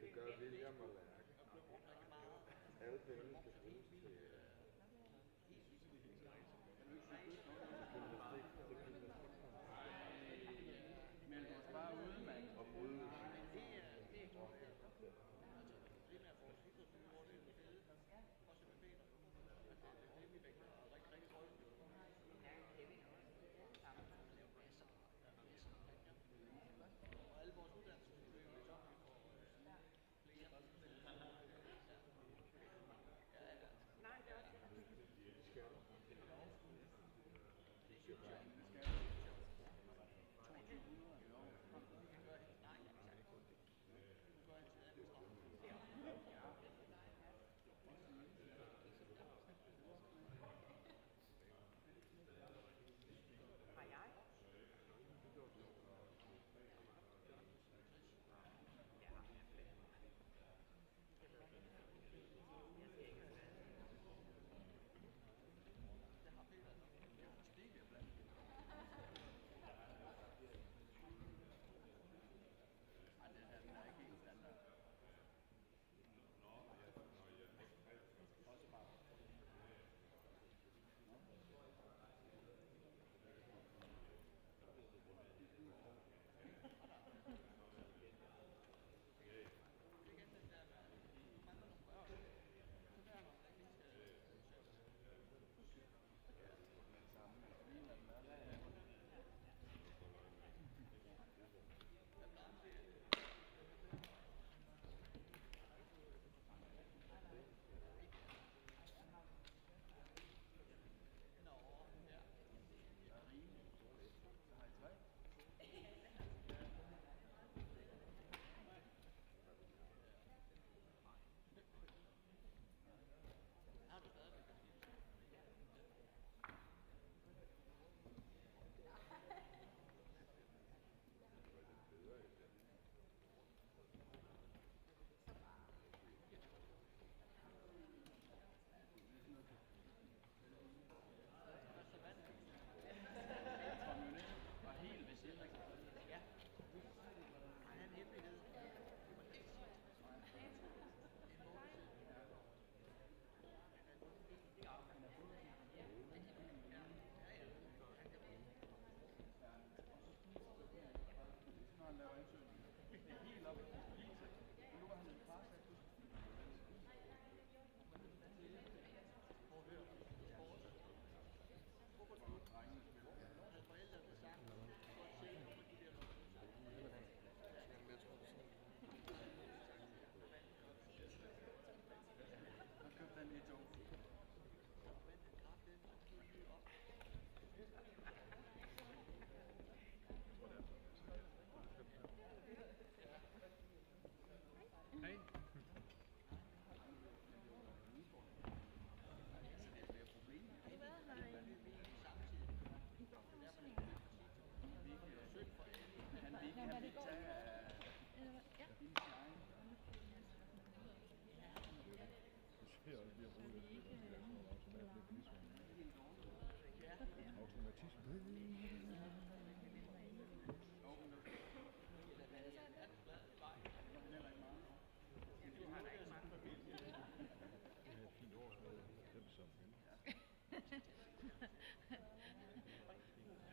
Det gør William og Lærke. Alle pengene skal bruges til Men du er bare ude, mand. og bryde.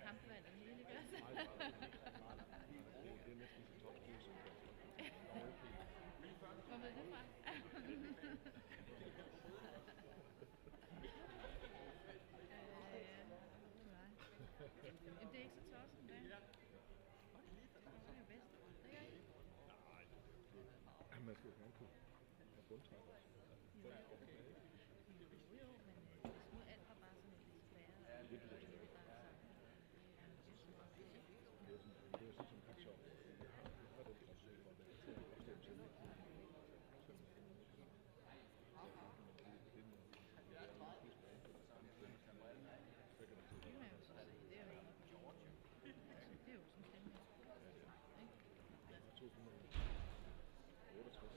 Kampvand og hele, ikke også? Det er næsten så topstyr som Hvor ved du fra? Ja. man skal jo gerne kunne have bundtræk også. Jo, men hvis nu alt var bare sådan lidt sværere, Det bliver og svært. bare sådan, Det er sådan som ret sjovt. Vi har den tradition for at debattere opstemmelser lidt i det må jeg jo så sige, det er jo ikke, altså det er jo sådan stemningsspil, ikke? Der var 268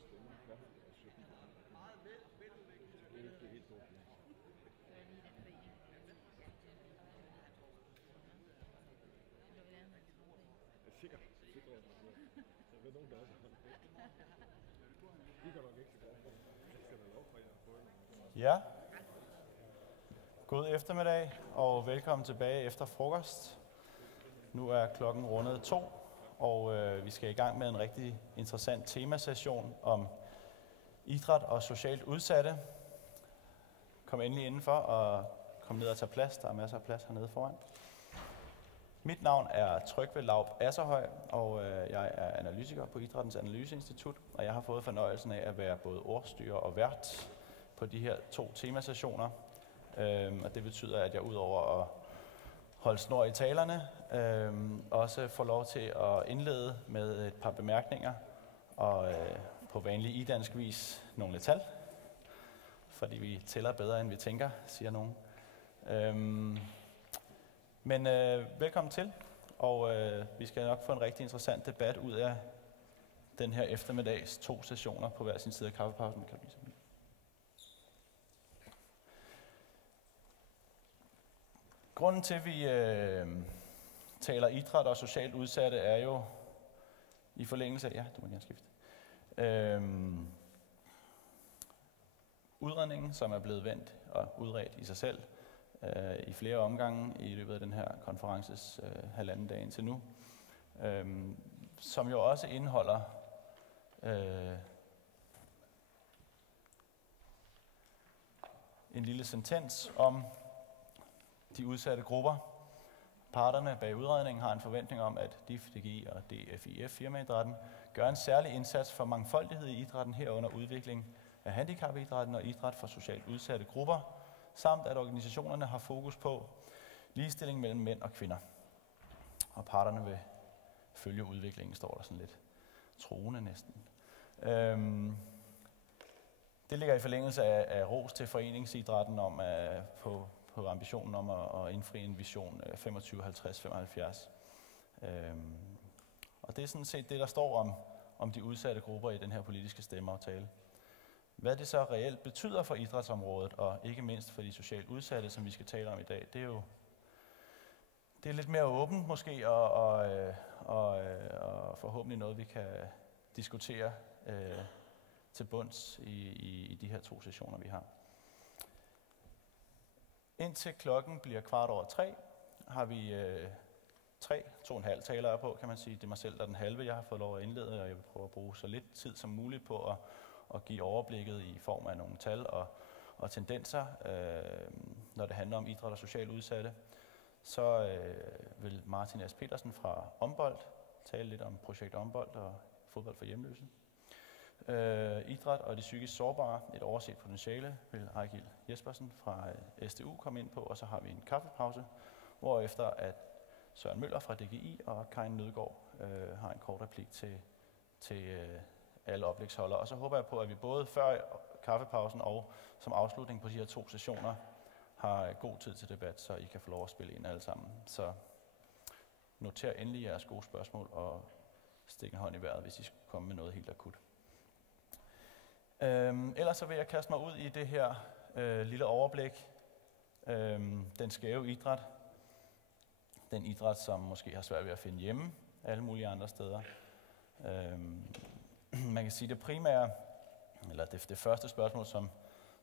stemmer for og 17 imod. Det er helt dumt. Det var lige den forening. Det var værre, man troede, ikke? Jeg er sikker. Jeg ved nogen, der er så. De går nok ikke så godt for. Jeg skal da lov for, at jeg har fået nogle. Ja. God eftermiddag og velkommen tilbage efter frokost. Nu er klokken rundet 2, og vi skal i gang med en rigtig interessant temasession om idræt og socialt udsatte. Kom endelig indenfor og kom ned og tage plads. Der er masser af plads hernede foran. Mit navn er Trygve Laub Asserhøj, og jeg er analytiker på Idrættens Analyseinstitut, og jeg har fået fornøjelsen af at være både ordstyrer og vært på de her 2 temasessioner. Og det betyder, at jeg udover at holde snor i talerne, også får lov til at indlede med et par bemærkninger, og på vanlig idansk vis nogle tal, fordi vi tæller bedre, end vi tænker, siger nogen. Men velkommen til, og vi skal nok få en rigtig interessant debat ud af den her eftermiddags 2 sessioner på hver sin side af kaffepausen. Kan du vise mig? Grunden til, at vi taler idræt og socialt udsatte, er jo i forlængelse af, ja, du må gerne skifte, udredningen, som er blevet vendt og udredt i sig selv i flere omgange i løbet af den her konferences halvanden dag indtil nu, som jo også indeholder en lille sentens om de udsatte grupper. Parterne bag udredningen har en forventning om, at DIF, DGI og DFIF firmaidrætten gør en særlig indsats for mangfoldighed i idrætten, herunder udvikling af handicapidrætten og idræt for socialt udsatte grupper, samt at organisationerne har fokus på ligestilling mellem mænd og kvinder. Og parterne vil følge udviklingen, står der sådan lidt truende næsten. Det ligger i forlængelse af ros til foreningsidrætten om på ambitionen om at indfri en vision 25-50-75. Og det er sådan set det, der står om de udsatte grupper i den her politiske stemmeaftale. Hvad det så reelt betyder for idrætsområdet, og ikke mindst for de socialt udsatte, som vi skal tale om i dag, det er lidt mere åbent måske, og forhåbentlig noget, vi kan diskutere til bunds i de her 2 sessioner, vi har. Indtil klokken bliver 3:15, har vi 2,5 talere på, kan man sige. Det er mig selv, der er den halve, jeg har fået lov at indlede, og jeg vil prøve at bruge så lidt tid som muligt på at give overblikket i form af nogle tal og tendenser, når det handler om idræt og socialt udsatte. Så vil Martin S. Petersen fra Ombold tale lidt om projekt Ombold og fodbold for hjemløse. Idræt og de psykisk sårbare, et overset potentiale, vil Ejgil Jespersen fra SDU komme ind på, og så har vi en kaffepause, hvorefter at Søren Møller fra DGI og Karin Nødgaard har en kort replik til alle oplægsholdere. Og så håber jeg på, at vi både før kaffepausen og som afslutning på de her 2 sessioner har god tid til debat, så I kan få lov at spille ind alle sammen. Så noter endelig jeres gode spørgsmål og stik en hånd i vejret, hvis I skulle komme med noget helt akut. Ellers så vil jeg kaste mig ud i det her lille overblik. Den skæve idræt. Den idræt, som måske har svært ved at finde hjemme alle mulige andre steder. Man kan sige det primære, eller det første spørgsmål,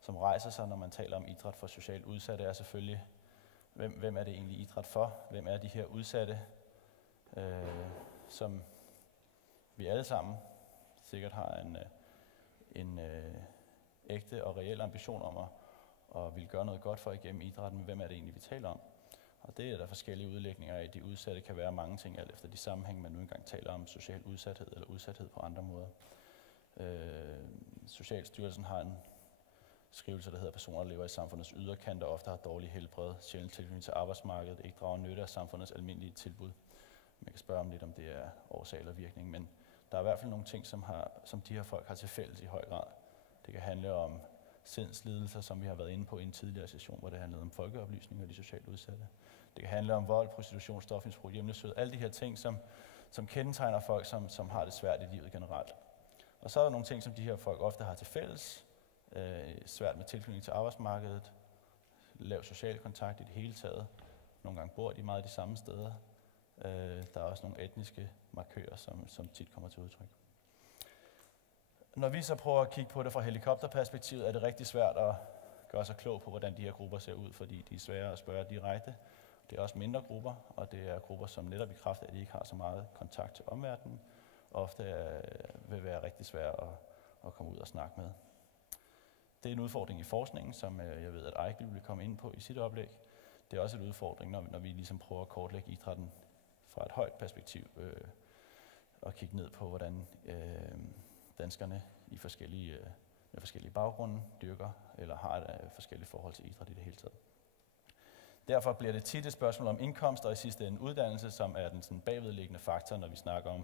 som rejser sig, når man taler om idræt for socialt udsatte, er selvfølgelig, hvem er det egentlig idræt for? Hvem er de her udsatte, som vi alle sammen sikkert har en ægte og reel ambition om at ville gøre noget godt for igennem idrætten, men hvem er det egentlig, vi taler om? Og det er der forskellige udlægninger af. De udsatte kan være mange ting, alt efter de sammenhæng, man nu engang taler om social udsathed eller udsathed på andre måder. Socialstyrelsen har en skrivelse, der hedder personer, der lever i samfundets yderkanter, ofte har dårlig helbred, sjældent tilknytning til arbejdsmarkedet, ikke drager nytte af samfundets almindelige tilbud. Man kan spørge om lidt, om det er årsag eller virkning, men der er i hvert fald nogle ting, som de her folk har til fælles i høj grad. Det kan handle om sindslidelser, som vi har været inde på i en tidligere session, hvor det handlede om folkeoplysning og de socialt udsatte. Det kan handle om vold, prostitution, stofmisbrug, hjemløshed, alle de her ting, som kendetegner folk, som har det svært i livet generelt. Og så er der nogle ting, som de her folk ofte har til fælles. Svært med tilknytning til arbejdsmarkedet, lav social kontakt i det hele taget. Nogle gange bor de meget de samme steder. Der er også nogle etniske markører, som tit kommer til udtryk. Når vi så prøver at kigge på det fra helikopterperspektivet, er det rigtig svært at gøre sig klog på, hvordan de her grupper ser ud, fordi de er svære at spørge direkte. Det er også mindre grupper, og det er grupper, som netop i kraft af, at de ikke har så meget kontakt til omverdenen, ofte vil være rigtig svære at komme ud og snakke med. Det er en udfordring i forskningen, som jeg ved, at Ejgil vil komme ind på i sit oplæg. Det er også en udfordring, når vi ligesom prøver at kortlægge idrætten fra et højt perspektiv og kigge ned på, hvordan danskerne med forskellige baggrunde dyrker eller har et forskelligt forhold til idræt i det hele taget. Derfor bliver det tit et spørgsmål om indkomst og i sidste ende uddannelse, som er den sådan bagvedliggende faktor, når vi snakker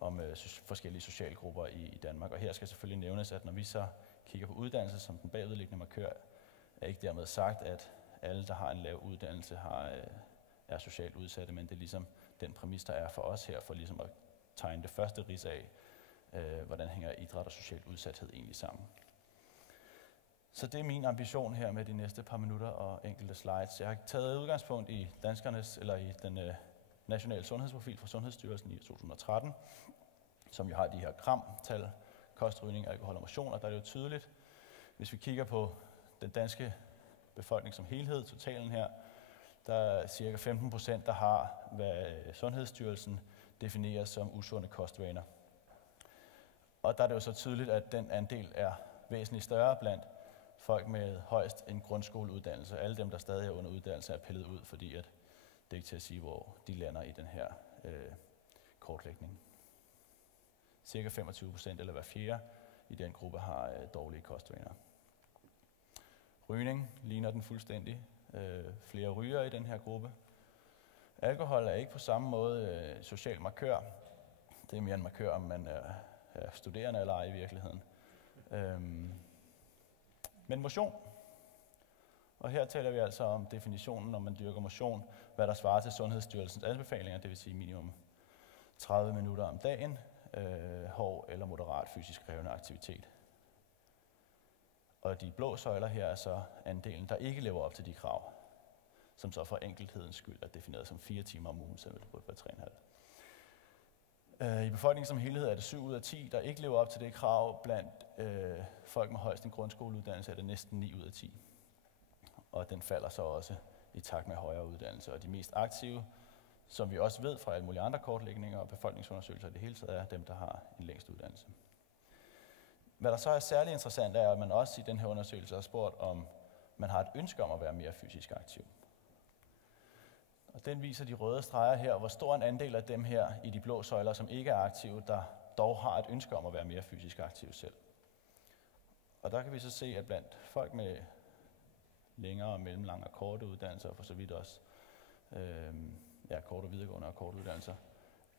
om forskellige socialgrupper i Danmark. Og her skal selvfølgelig nævnes, at når vi så kigger på uddannelse som den bagvedliggende markør, er ikke dermed sagt, at alle, der har en lav uddannelse, er socialt udsatte, men det er ligesom den præmis, der er for os her, for ligesom at tegne det første rids af, hvordan hænger idræt og socialt udsathed egentlig sammen. Så det er min ambition her med de næste par minutter og enkelte slides. Jeg har taget udgangspunkt i den nationale sundhedsprofil fra Sundhedsstyrelsen i 2013, som jo har de her kramtal, kost, rygning, alkohol og motion, og der er det jo tydeligt, hvis vi kigger på den danske befolkning som helhed, totalen her, der er cirka 15%, der har, hvad Sundhedsstyrelsen definerer som usunde kostvaner. Og der er det jo så tydeligt, at den andel er væsentligt større blandt folk med højst en grundskoleuddannelse. Alle dem, der stadig er under uddannelse, er pillet ud, fordi at det er ikke til at sige, hvor de lander i den her kortlægning. Cirka 25% eller hver fjerde i den gruppe har dårlige kostvaner. Rygning ligner den fuldstændig. Flere ryger i den her gruppe. Alkohol er ikke på samme måde social markør. Det er mere en markør, om man er studerende eller ej i virkeligheden. Men motion. Og her taler vi altså om definitionen, når man dyrker motion, hvad der svarer til Sundhedsstyrelsens anbefalinger, det vil sige minimum 30 minutter om dagen, hård eller moderat fysisk krævende aktivitet. Og de blå søjler her er så andelen, der ikke lever op til de krav, som så for enkelthedens skyld er defineret som 4 timer om ugen, selvom det burde være 3,5. I befolkningen som helhed er det 7 ud af 10, der ikke lever op til det krav. Blandt folk med højst en grundskoleuddannelse er det næsten 9 ud af 10. Og den falder så også i takt med højere uddannelse. Og de mest aktive, som vi også ved fra alle mulige andre kortlægninger og befolkningsundersøgelser i det hele taget, er dem, der har en længst uddannelse. Hvad der så er særlig interessant, er, at man også i den her undersøgelse har spurgt, om man har et ønske om at være mere fysisk aktiv. Og den viser de røde streger her, hvor stor en andel af dem her i de blå søjler, som ikke er aktive, der dog har et ønske om at være mere fysisk aktiv selv. Og der kan vi så se, at blandt folk med længere, mellemlange og korte uddannelser, og for så vidt også korte videregående og korte uddannelser,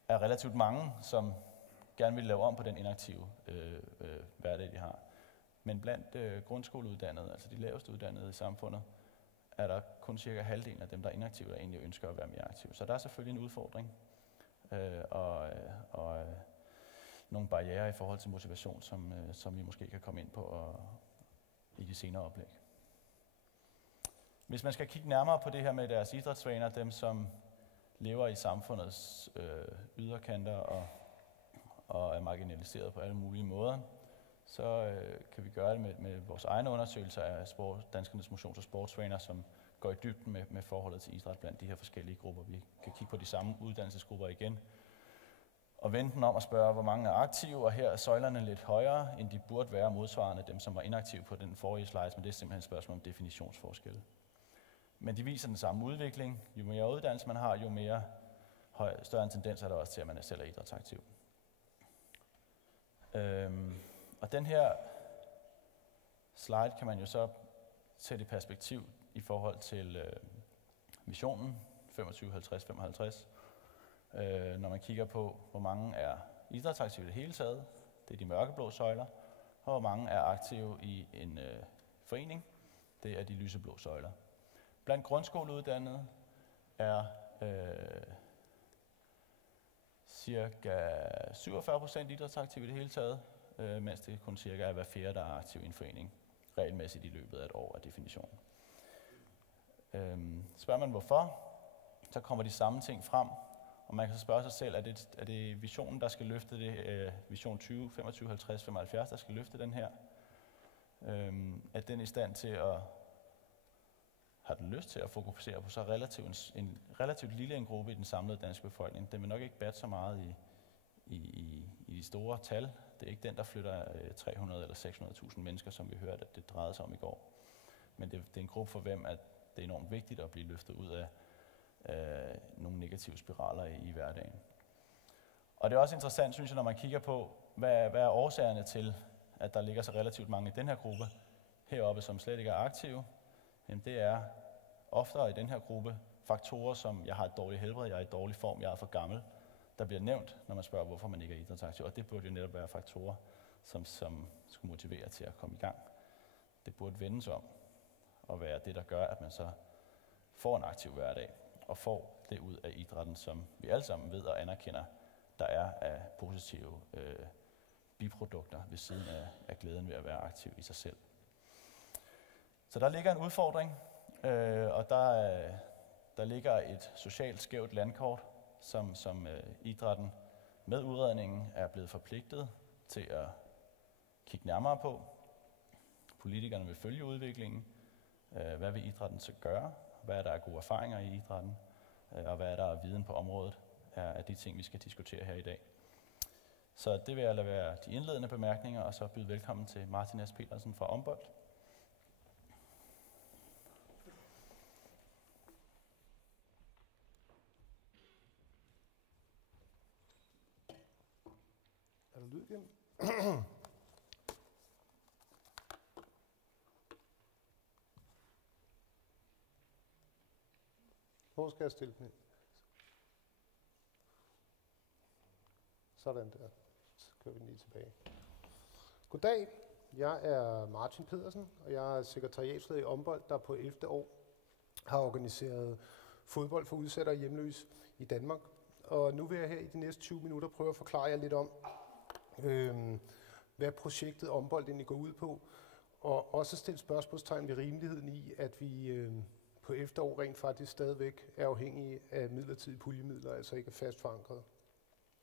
er relativt mange, som gerne vil lave om på den inaktive hverdag, de har. Men blandt grundskoleuddannede, altså de laveste uddannede i samfundet, er der kun cirka halvdelen af dem, der er inaktive, der egentlig ønsker at være mere aktive. Så der er selvfølgelig en udfordring og nogle barrierer i forhold til motivation, som vi måske kan komme ind på i de senere oplæg. Hvis man skal kigge nærmere på det her med deres idrætsvaner, dem som lever i samfundets yderkanter og er marginaliseret på alle mulige måder, så kan vi gøre det med vores egne undersøgelser af danskernes motions- og sportsvaner, som går i dybden med forholdet til idræt blandt de her forskellige grupper. Vi kan kigge på de samme uddannelsesgrupper igen, og vende den om og spørge, hvor mange er aktive, og her er søjlerne lidt højere, end de burde være modsvarende dem, som var inaktive på den forrige slide, men det er simpelthen et spørgsmål om definitionsforskelle. Men de viser den samme udvikling. Jo mere uddannelse man har, jo mere større en tendens er der også til, at man selv er idrætsaktiv. Og den her slide kan man jo så sætte i perspektiv i forhold til missionen 25-50-55. Når man kigger på, hvor mange er idrætsaktive i det hele taget, det er de mørkeblå søjler, og hvor mange er aktive i en forening, det er de lyseblå søjler. Blandt grundskoleuddannede er cirka 47% idrætsaktive i det hele taget, mens det kun cirka er hver fjerde, der er aktiv i en forening, regelmæssigt i løbet af et år af definitionen. Spørger man hvorfor, så kommer de samme ting frem, og man kan så spørge sig selv, er det visionen, der skal løfte det, vision 20, 25, 50, 75, der skal løfte den her? Er den i stand til at, har den lyst til at fokusere på så en relativt lille en gruppe i den samlede danske befolkning? Den vil nok ikke batte så meget i de store tal. Det er ikke den, der flytter 300 eller 600.000 mennesker, som vi hørte, at det drejede sig om i går. Men det er en gruppe for hvem, at det er enormt vigtigt at blive løftet ud af nogle negative spiraler i hverdagen. Og det er også interessant, synes jeg, når man kigger på, hvad er årsagerne til, at der ligger så relativt mange i den her gruppe heroppe, som slet ikke er aktive. Jamen det er oftere i den her gruppe faktorer, som jeg har et dårligt helbred, jeg er i dårlig form, jeg er for gammel, der bliver nævnt, når man spørger, hvorfor man ikke er idrætsaktiv. Og det burde jo netop være faktorer, som skulle motivere til at komme i gang. Det burde vendes om og være det, der gør, at man så får en aktiv hverdag og får det ud af idrætten, som vi alle sammen ved og anerkender, der er af positive biprodukter ved siden af glæden ved at være aktiv i sig selv. Så der ligger en udfordring, og der ligger et socialt skævt landkort, som idrætten med udredningen er blevet forpligtet til at kigge nærmere på. Politikerne vil følge udviklingen. Hvad vil idrætten så gøre? Hvad er der af gode erfaringer i idrætten? Og hvad er der af viden på området af de ting, vi skal diskutere her i dag? Så det vil jeg lade være de indledende bemærkninger, og så byde velkommen til Martin S. Petersen fra Ombold. Er der lyd igen? Hvor skal jeg stille den? Sådan der. Så kører vi den lige tilbage. Goddag, jeg er Martin Pedersen, og jeg er sekretariatsleder i Ombold, der på 11. år har organiseret fodbold for udsatte og hjemløse i Danmark. Og nu vil jeg her i de næste 20 minutter prøve at forklare jer lidt om, hvad projektet Ombold egentlig går ud på, og også stille spørgsmålstegn ved rimeligheden i, at vi på efterår rent faktisk stadigvæk er afhængige af midlertidige puljemidler, altså ikke er fast forankret.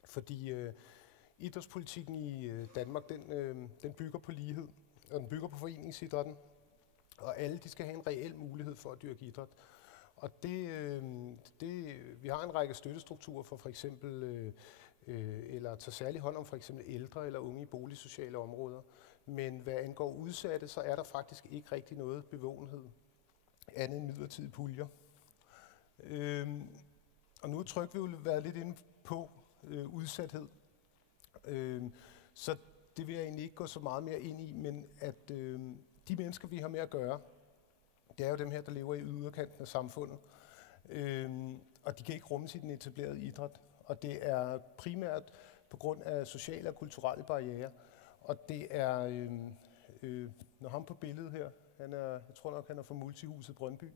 Fordi idrætspolitikken i Danmark, den bygger på lighed, og den bygger på foreningsidrætten, og alle de skal have en reel mulighed for at dyrke idræt. Og vi har en række støttestrukturer for eksempel eller tage særlig hånd om for eksempel ældre eller unge i boligsociale områder. Men hvad angår udsatte, så er der faktisk ikke rigtig noget bevågenhed andet end midlertidige puljer. Og nu har Tryg jo været lidt inde på udsathed. Så det vil jeg egentlig ikke gå så meget mere ind i, men at de mennesker, vi har med at gøre, det er jo dem her, der lever i yderkanten af samfundet. Og de kan ikke rummes i den etablerede idræt. Og det er primært på grund af sociale og kulturelle barrierer. Og det er, når ham på billedet her, jeg tror nok, han er fra Multihuset Brøndby.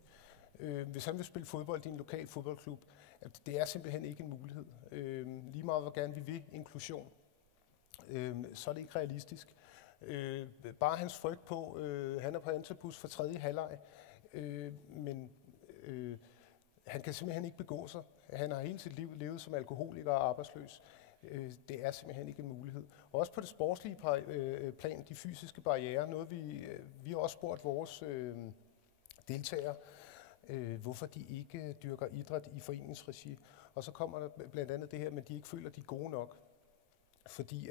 Hvis han vil spille fodbold i en lokal fodboldklub, at det er simpelthen ikke en mulighed. Lige meget hvor gerne vi vil inklusion, så er det ikke realistisk. Bare hans frygt på, han er på antabus for 3. halvleg, men han kan simpelthen ikke begå sig. Han har hele sit liv levet som alkoholiker og arbejdsløs. Det er simpelthen ikke en mulighed. Også på det sportslige plan, de fysiske barrierer, noget vi har også spurgt vores deltagere, hvorfor de ikke dyrker idræt i foreningsregi. Og så kommer der blandt andet det her, men de ikke føler, de er gode nok. Fordi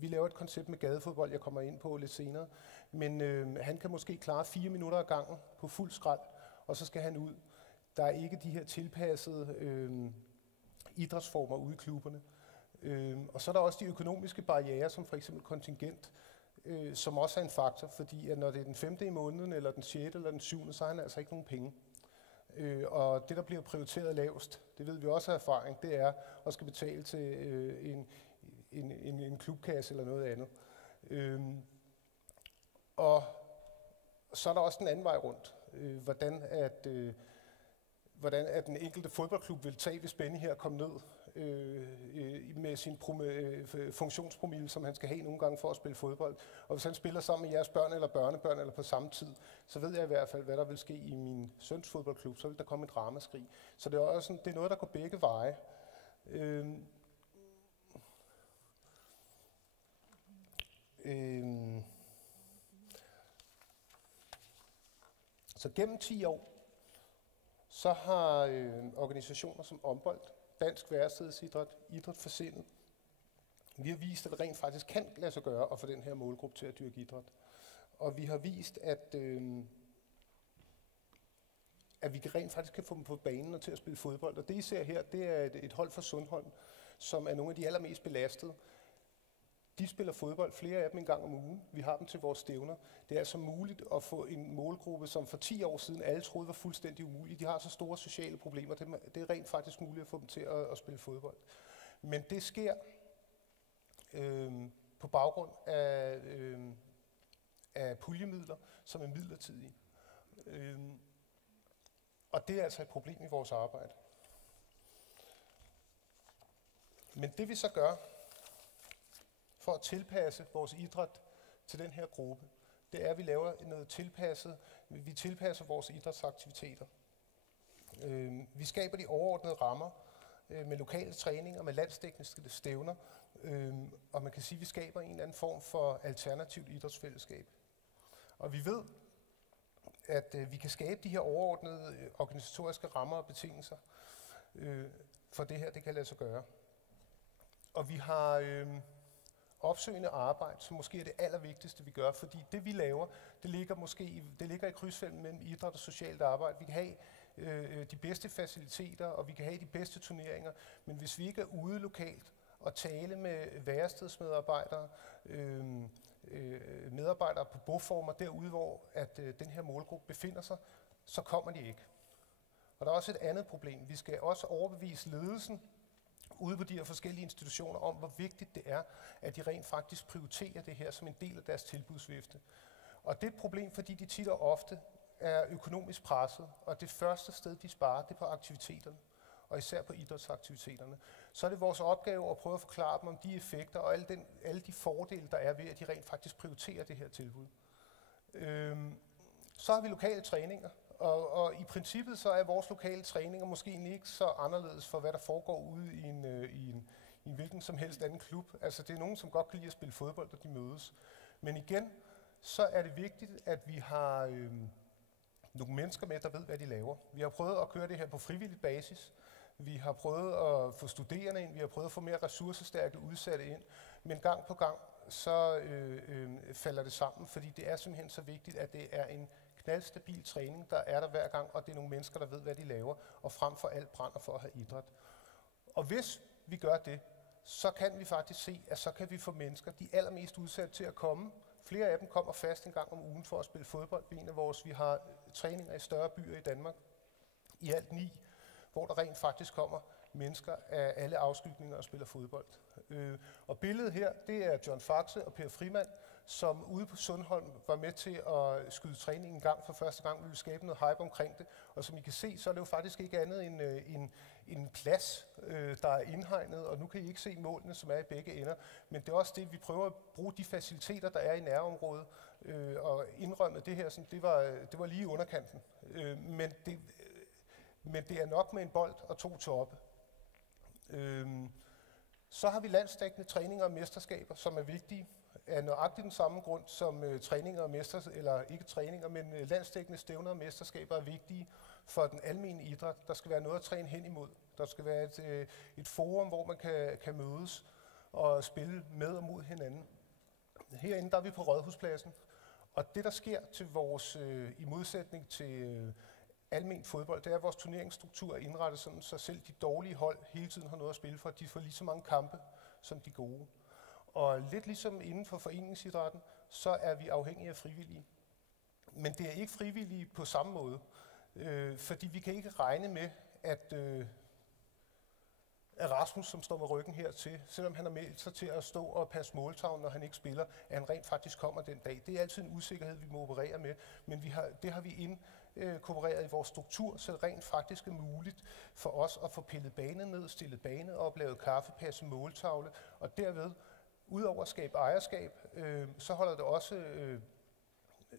vi laver et koncept med gadefodbold, jeg kommer ind på lidt senere, men han kan måske klare 4 minutter ad gangen på fuld skrald, og så skal han ud. Der er ikke de her tilpassede idrætsformer ude i klubberne. Og så er der også de økonomiske barrierer, som for eksempel kontingent, som også er en faktor, fordi at når det er den 5. i måneden, eller den 6. eller den 7., så har han altså ikke nogen penge. Og det, der bliver prioriteret lavest, det ved vi også af erfaring, det er at skal betale til en klubkasse eller noget andet. Og så er der også den anden vej rundt. Hvordan at den enkelte fodboldklub vil tage, hvis Benny her kom ned med sin funktionspromille, som han skal have nogle gange for at spille fodbold. Og hvis han spiller sammen med jeres børn eller børnebørn eller på samme tid, så ved jeg i hvert fald, hvad der vil ske i min søns fodboldklub. Så vil der komme et ramaskrig. Så det er også sådan, det er noget, der går begge veje. Så gennem 10 år, så har organisationer som Ombold, Dansk Værested-idræt, Idræt for Sindet, vi har vist, at det rent faktisk kan lade sig gøre at få den her målgruppe til at dyrke idræt. Og vi har vist, at vi rent faktisk kan få dem på banen og til at spille fodbold. Og det I ser her, det er et hold fra Sundholm, som er nogle af de allermest belastede. De spiller fodbold, flere af dem en gang om ugen. Vi har dem til vores stævner. Det er altså muligt at få en målgruppe, som for 10 år siden alle troede var fuldstændig umuligt. De har så store sociale problemer. Det er rent faktisk muligt at få dem til at spille fodbold. Men det sker på baggrund af puljemidler, som er midlertidige. Og det er altså et problem i vores arbejde. Men det vi så gør, for at tilpasse vores idræt til den her gruppe, det er, at vi laver noget tilpasset. Vi tilpasser vores idrætsaktiviteter. Vi skaber de overordnede rammer med lokale træninger, med landsdækkende stævner, og man kan sige, at vi skaber en eller anden form for alternativt idrætsfællesskab. Og vi ved, at vi kan skabe de her overordnede organisatoriske rammer og betingelser for det her, det kan lade sig gøre. Og vi har opsøgende arbejde, som måske er det allervigtigste, vi gør, fordi det, vi laver, det ligger i krydsfeltet mellem idræt og socialt arbejde. Vi kan have de bedste faciliteter, og vi kan have de bedste turneringer, men hvis vi ikke er ude lokalt og tale med værestedsmedarbejdere, medarbejdere på boformer derude, hvor at den her målgruppe befinder sig, så kommer de ikke. Og der er også et andet problem. Vi skal også overbevise ledelsen ude på de her forskellige institutioner om, hvor vigtigt det er, at de rent faktisk prioriterer det her som en del af deres tilbudsvifte. Og det er et problem, fordi de tit og ofte er økonomisk presset, og det første sted, de sparer, det er på aktiviteterne, og især på idrætsaktiviteterne. Så er det vores opgave at prøve at forklare dem om de effekter og alle de fordele, der er ved, at de rent faktisk prioriterer det her tilbud. Så har vi lokale træninger, og i princippet så er vores lokale træninger måske ikke så anderledes for, hvad der foregår ude i en hvilken som helst anden klub. Altså det er nogen, som godt kan lide at spille fodbold, og de mødes. Men igen, så er det vigtigt, at vi har nogle mennesker med, der ved, hvad de laver. Vi har prøvet at køre det her på frivillig basis. Vi har prøvet at få studerende ind, vi har prøvet at få mere ressourcestærke udsatte ind, men gang på gang, så falder det sammen, fordi det er simpelthen så vigtigt, at det er en knaldstabil træning, der er der hver gang, og det er nogle mennesker, der ved, hvad de laver, og frem for alt brænder for at have idræt. Og hvis vi gør det, så kan vi faktisk se, at så kan vi få mennesker, de allermest udsatte, til at komme. Flere af dem kommer fast en gang om ugen for at spille fodbold. Vi har træninger i større byer i Danmark, i alt 9, hvor der rent faktisk kommer mennesker af alle afskygninger og spiller fodbold. Og billedet her, det er John Faxe og Per Frimand, som ude på Sundholm var med til at skyde træningen i gang for første gang. Vi ville skabe noget hype omkring det. Og som I kan se, så er det jo faktisk ikke andet end en plads, der er indhegnet. Og nu kan I ikke se målene, som er i begge ender. Men det er også det, vi prøver at bruge de faciliteter, der er i nærområdet. Og indrømme det her, sådan, det var lige i underkanten. Men det er nok med en bold og 2 toppe. Så har vi landsdækkende træninger og mesterskaber, som er vigtige. Af nøjagtigt den samme grund som træninger og eller ikke træninger, men landsdækkende stævner og mesterskaber er vigtige for den almene idræt. Der skal være noget at træne hen imod. Der skal være et forum, hvor man kan mødes og spille med og mod hinanden. Herinde der er vi på Rådhuspladsen, og det der sker til vores, i modsætning til almen fodbold, det er, at vores turneringsstruktur er indrettet sådan, så selv de dårlige hold hele tiden har noget at spille for, at de får lige så mange kampe som de gode. Og lidt ligesom inden for foreningsidrætten, så er vi afhængige af frivillige. Men det er ikke frivillige på samme måde, fordi vi kan ikke regne med, at Rasmus, som står med ryggen hertil, selvom han har meldt sig til at stå og passe måltavlen, når han ikke spiller, at han rent faktisk kommer den dag. Det er altid en usikkerhed, vi må operere med, men det har vi inkorporeret i vores struktur, så det rent faktisk er muligt for os at få pillet banen ned, stillet bane op, lavet kaffepasse, måltavle, og derved, udover at skabe ejerskab, så holder det også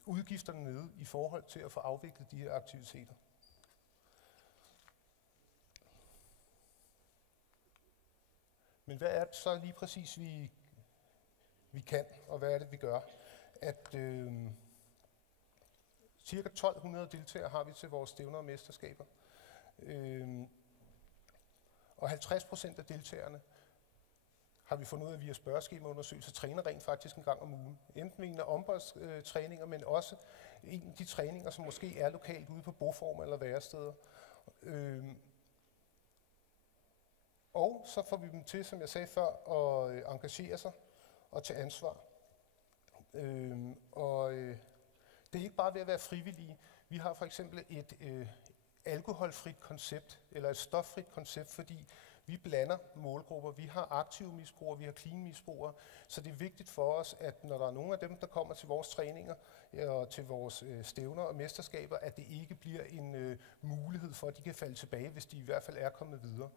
udgifterne nede i forhold til at få afviklet de her aktiviteter. Men hvad er det så lige præcis, vi kan, og hvad er det, vi gør? At cirka 1200 deltagere har vi til vores stævner og mesterskaber. Og 50% af deltagerne har vi fundet ud af via spørgeskemaundersøgelser, træner rent faktisk en gang om ugen. Enten en af ombudstræninger, men også en af de træninger, som måske er lokalt ude på boformer eller væresteder. Og så får vi dem til, som jeg sagde før, at engagere sig og tage ansvar. Det er ikke bare ved at være frivillige. Vi har for eksempel et alkoholfrit koncept, eller et stoffrit koncept, fordi vi blander målgrupper. Vi har aktive misbrugere, vi har clean misbrugere, så det er vigtigt for os, at når der er nogle af dem, der kommer til vores træninger og til vores stævner og mesterskaber, at det ikke bliver en mulighed for, at de kan falde tilbage, hvis de i hvert fald er kommet videre.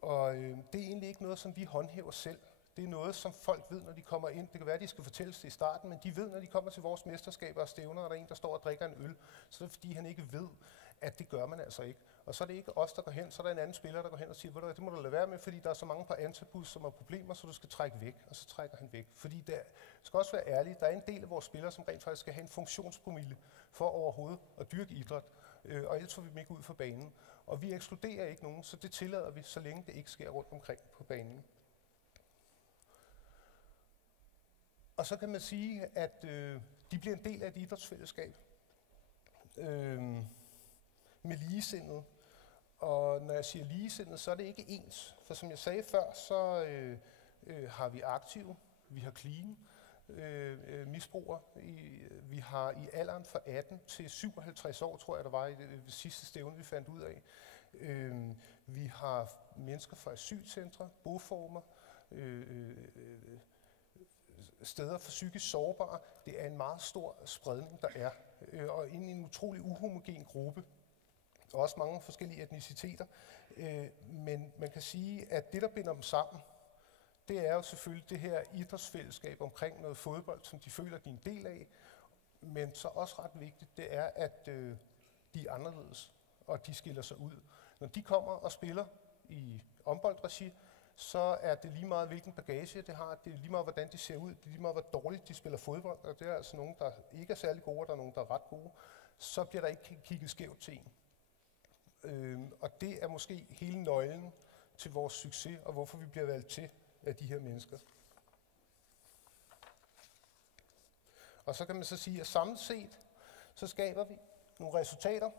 Og det er egentlig ikke noget, som vi håndhæver selv. Det er noget, som folk ved, når de kommer ind. Det kan være, at de skal fortælles det i starten, men de ved, når de kommer til vores mesterskaber og stævner, og der er en, der står og drikker en øl, så er det fordi, han ikke ved, at det gør man altså ikke. Og så er det ikke os, der går hen, så er der en anden spiller, der går hen og siger, det må du lade være med, fordi der er så mange på Antabus, som har problemer, så du skal trække væk, og så trækker han væk. Fordi der skal også være ærligt, der er en del af vores spillere, som rent faktisk skal have en funktionspromille for overhovedet at dyrke idræt, og ellers får vi dem ikke ud for banen. Og vi ekskluderer ikke nogen, så det tillader vi, så længe det ikke sker rundt omkring på banen. Og så kan man sige, at de bliver en del af et idrætsfællesskab med ligesindede. Og når jeg siger ligesindede, så er det ikke ens. For som jeg sagde før, så har vi aktive, vi har clean misbrugere. Vi har i alderen fra 18 til 57 år, tror jeg, der var i det sidste stævne, vi fandt ud af. Vi har mennesker fra asylcentre, boformer, steder for psykisk sårbare. Det er en meget stor spredning, der er, og ind i en utrolig uhomogen gruppe. Også mange forskellige etniciteter, men man kan sige, at det, der binder dem sammen, det er jo selvfølgelig det her idrætsfællesskab omkring noget fodbold, som de føler, de er en del af, men så også ret vigtigt, det er, at de er anderledes, og de skiller sig ud. Når de kommer og spiller i håndboldregi, så er det lige meget, hvilken bagage det har, det er lige meget, hvordan de ser ud, det er lige meget, hvor dårligt de spiller fodbold, og det er altså nogen, der ikke er særlig gode, og der er nogen, der er ret gode, så bliver der ikke kigget skævt til en. Og det er måske hele nøglen til vores succes, og hvorfor vi bliver valgt til af de her mennesker. Og så kan man så sige, at samlet set, så skaber vi nogle resultater,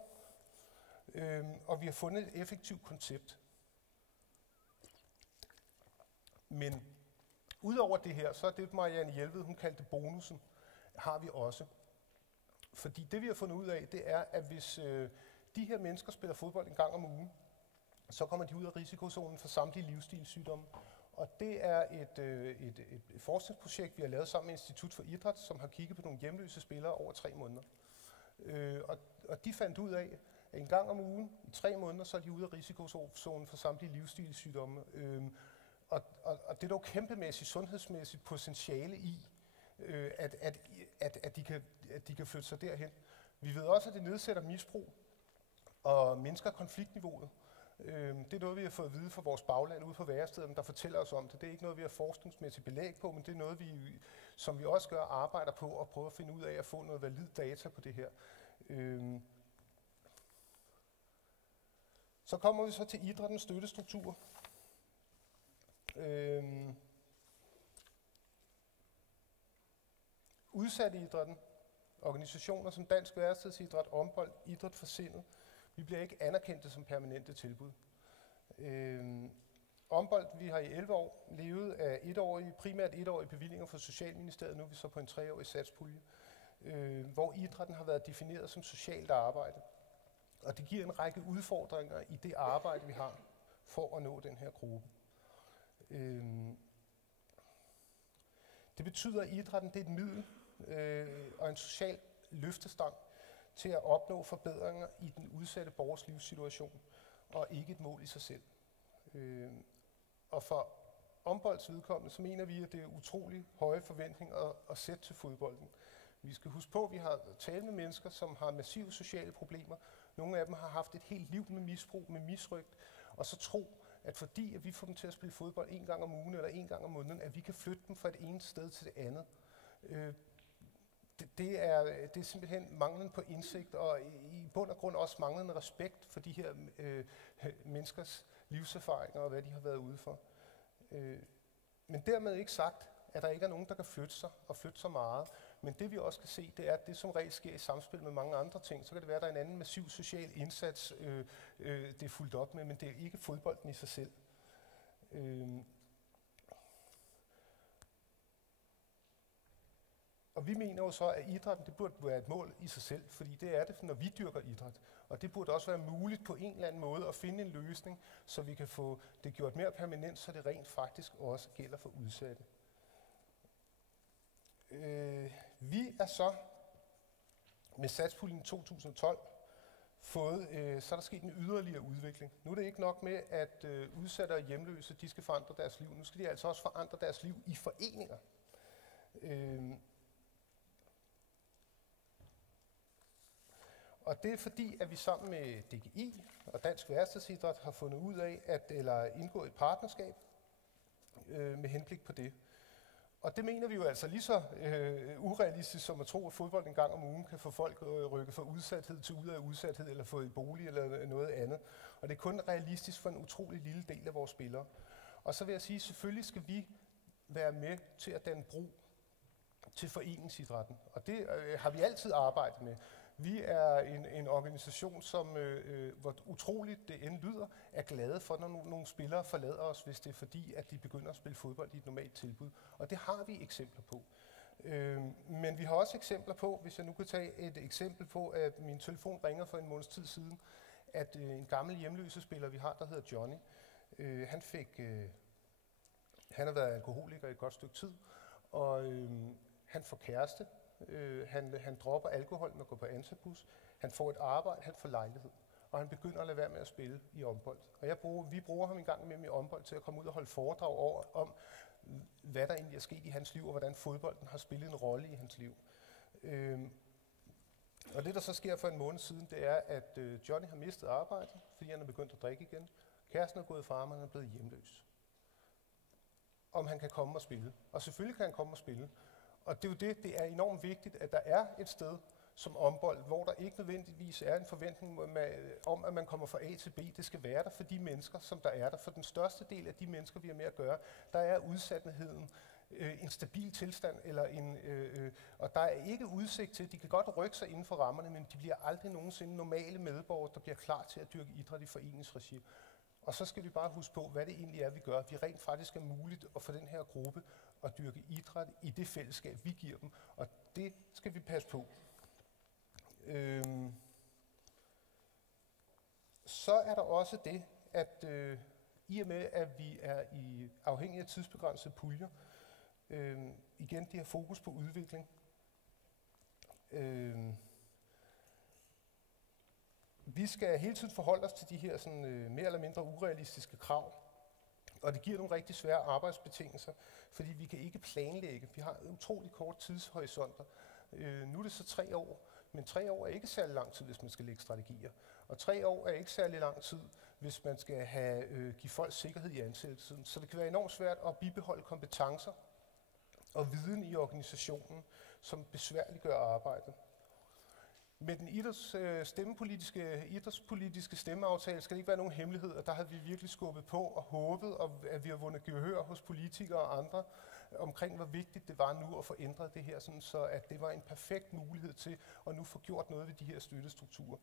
og vi har fundet et effektivt koncept. Men udover det her, så er det Marianne Hjelved, hun kaldte bonusen, har vi også. Fordi det vi har fundet ud af, det er, at hvis de her mennesker spiller fodbold en gang om ugen, så kommer de ud af risikozonen for samtlige livsstilssygdomme. Og det er et forskningsprojekt, vi har lavet sammen med Institut for Idræt, som har kigget på nogle hjemløse spillere over 3 måneder. Og de fandt ud af, at en gang om ugen, i 3 måneder, så er de ude af risikozonen for samtlige livsstilssygdomme. Og det er dog kæmpemæssigt, sundhedsmæssigt potentiale i, at de kan flytte sig derhen. Vi ved også, at det nedsætter misbrug og mindsker konfliktniveauet. Det er noget, vi har fået at vide fra vores bagland ude på værestederne, der fortæller os om det. Det er ikke noget, vi har forskningsmæssigt belæg på, men det er noget, som vi også gør arbejder på og prøver at finde ud af at få noget valid data på det her. Så kommer vi så til idrættens støttestruktur. Udsatte idrætten, organisationer som Dansk Værestedsidræt, Håndbold, Idræt for Sindet, vi bliver ikke anerkendte som permanente tilbud. Ombold, vi har i 11 år levet af primært etårige bevillinger fra Socialministeriet, nu er vi så på en 3-årig satspulje, hvor idrætten har været defineret som socialt arbejde. Og det giver en række udfordringer i det arbejde, vi har for at nå den her gruppe. Det betyder, at idrætten det er et middel og en social løftestang til at opnå forbedringer i den udsatte borgers livssituation, og ikke et mål i sig selv. Og for Ombolds vedkommende, så mener vi, at det er utrolig høje forventninger at sætte til fodbolden. Vi skal huske på, at vi har talt med mennesker, som har massive sociale problemer. Nogle af dem har haft et helt liv med misbrug, med misrygt, og så tro, at fordi at vi får dem til at spille fodbold 1 gang om ugen eller 1 gang om måneden, at vi kan flytte dem fra et ene sted til det andet. Det er simpelthen manglen på indsigt, og i bund og grund også manglende respekt for de her menneskers livserfaringer og hvad de har været ude for. Men dermed ikke sagt, at der ikke er nogen, der kan flytte sig og flytte sig meget. Men det vi også kan se, det er, at det som regel sker i samspil med mange andre ting. Så kan det være, at der er en anden massiv social indsats, det er fuldt op med, men det er ikke fodbolden i sig selv. Og vi mener jo så, at idrætten det burde være et mål i sig selv, fordi det er det, når vi dyrker idræt. Og det burde også være muligt på en eller anden måde at finde en løsning, så vi kan få det gjort mere permanent, så det rent faktisk også gælder for udsatte. Vi er så med satspuljen 2012 fået, så er der sket en yderligere udvikling. Nu er det ikke nok med, at udsatte og hjemløse, de skal forandre deres liv. Nu skal de altså også forandre deres liv i foreninger. Og det er fordi, at vi sammen med DGI og Dansk Værestegsidræt har fundet ud af, eller indgået et partnerskab med henblik på det. Og det mener vi jo altså lige så urealistisk som at tro, at fodbold en gang om ugen kan få folk rykke fra udsathed til ud af udsathed, eller få en bolig eller noget andet. Og det er kun realistisk for en utrolig lille del af vores spillere. Og så vil jeg sige, at selvfølgelig skal vi være med til at danne bro til foreningsidrætten. Og det har vi altid arbejdet med. Vi er en organisation, som, hvor utroligt det end lyder, er glade for, når nogle spillere forlader os, hvis det er fordi, at de begynder at spille fodbold i et normalt tilbud. Og det har vi eksempler på. Men vi har også eksempler på, hvis jeg nu kan tage et eksempel på, at min telefon ringer for en måneds tid siden, at en gammel hjemløsespiller, vi har, der hedder Johnny, han har været alkoholiker i et godt stykke tid, og han får kæreste. Han dropper alkoholen og går på Ansabus. Han får et arbejde, han får lejlighed. Og han begynder at lade være med at spille i Ombold. Og vi bruger ham en gang imellem i Ombold til at komme ud og holde foredrag om, hvad der egentlig er sket i hans liv, og hvordan fodbolden har spillet en rolle i hans liv. Og det, der så sker for en måned siden, det er, at Johnny har mistet arbejde, fordi han er begyndt at drikke igen. Kæresten er gået fra ham, og han er blevet hjemløs. Om han kan komme og spille. Og selvfølgelig kan han komme og spille. Og det er jo det er enormt vigtigt, at der er et sted som Ombold, hvor der ikke nødvendigvis er en forventning om, at man kommer fra A til B. Det skal være der for de mennesker, som der er der. For den største del af de mennesker, vi har med at gøre, der er udsatheden en stabil tilstand, og der er ikke udsigt til, de kan godt rykke sig inden for rammerne, men de bliver aldrig nogensinde normale medborgere, der bliver klar til at dyrke idræt i foreningsregi. Og så skal vi bare huske på, hvad det egentlig er, vi gør. Vi rent faktisk er muligt at få den her gruppe at dyrke idræt i det fællesskab, vi giver dem. Og det skal vi passe på. Så er der også det, at i og med, at vi er afhængige af tidsbegrænsede puljer, igen det her fokus på udvikling, vi skal hele tiden forholde os til de her sådan, mere eller mindre urealistiske krav. Og det giver nogle rigtig svære arbejdsbetingelser, fordi vi kan ikke planlægge. Vi har utrolig kort tidshorisonter. Nu er det så 3 år, men 3 år er ikke særlig lang tid, hvis man skal lægge strategier. Og 3 år er ikke særlig lang tid, hvis man skal give folk sikkerhed i ansættelsen. Så det kan være enormt svært at bibeholde kompetencer og viden i organisationen, som besværliggør arbejdet. Med den idrætspolitiske stemmeaftale skal det ikke være nogen hemmelighed, og der har vi virkelig skubbet på og håbet, at vi har vundet gehør hos politikere og andre omkring, hvor vigtigt det var nu at få ændret det her, sådan så at det var en perfekt mulighed til at nu få gjort noget ved de her støttestrukturer.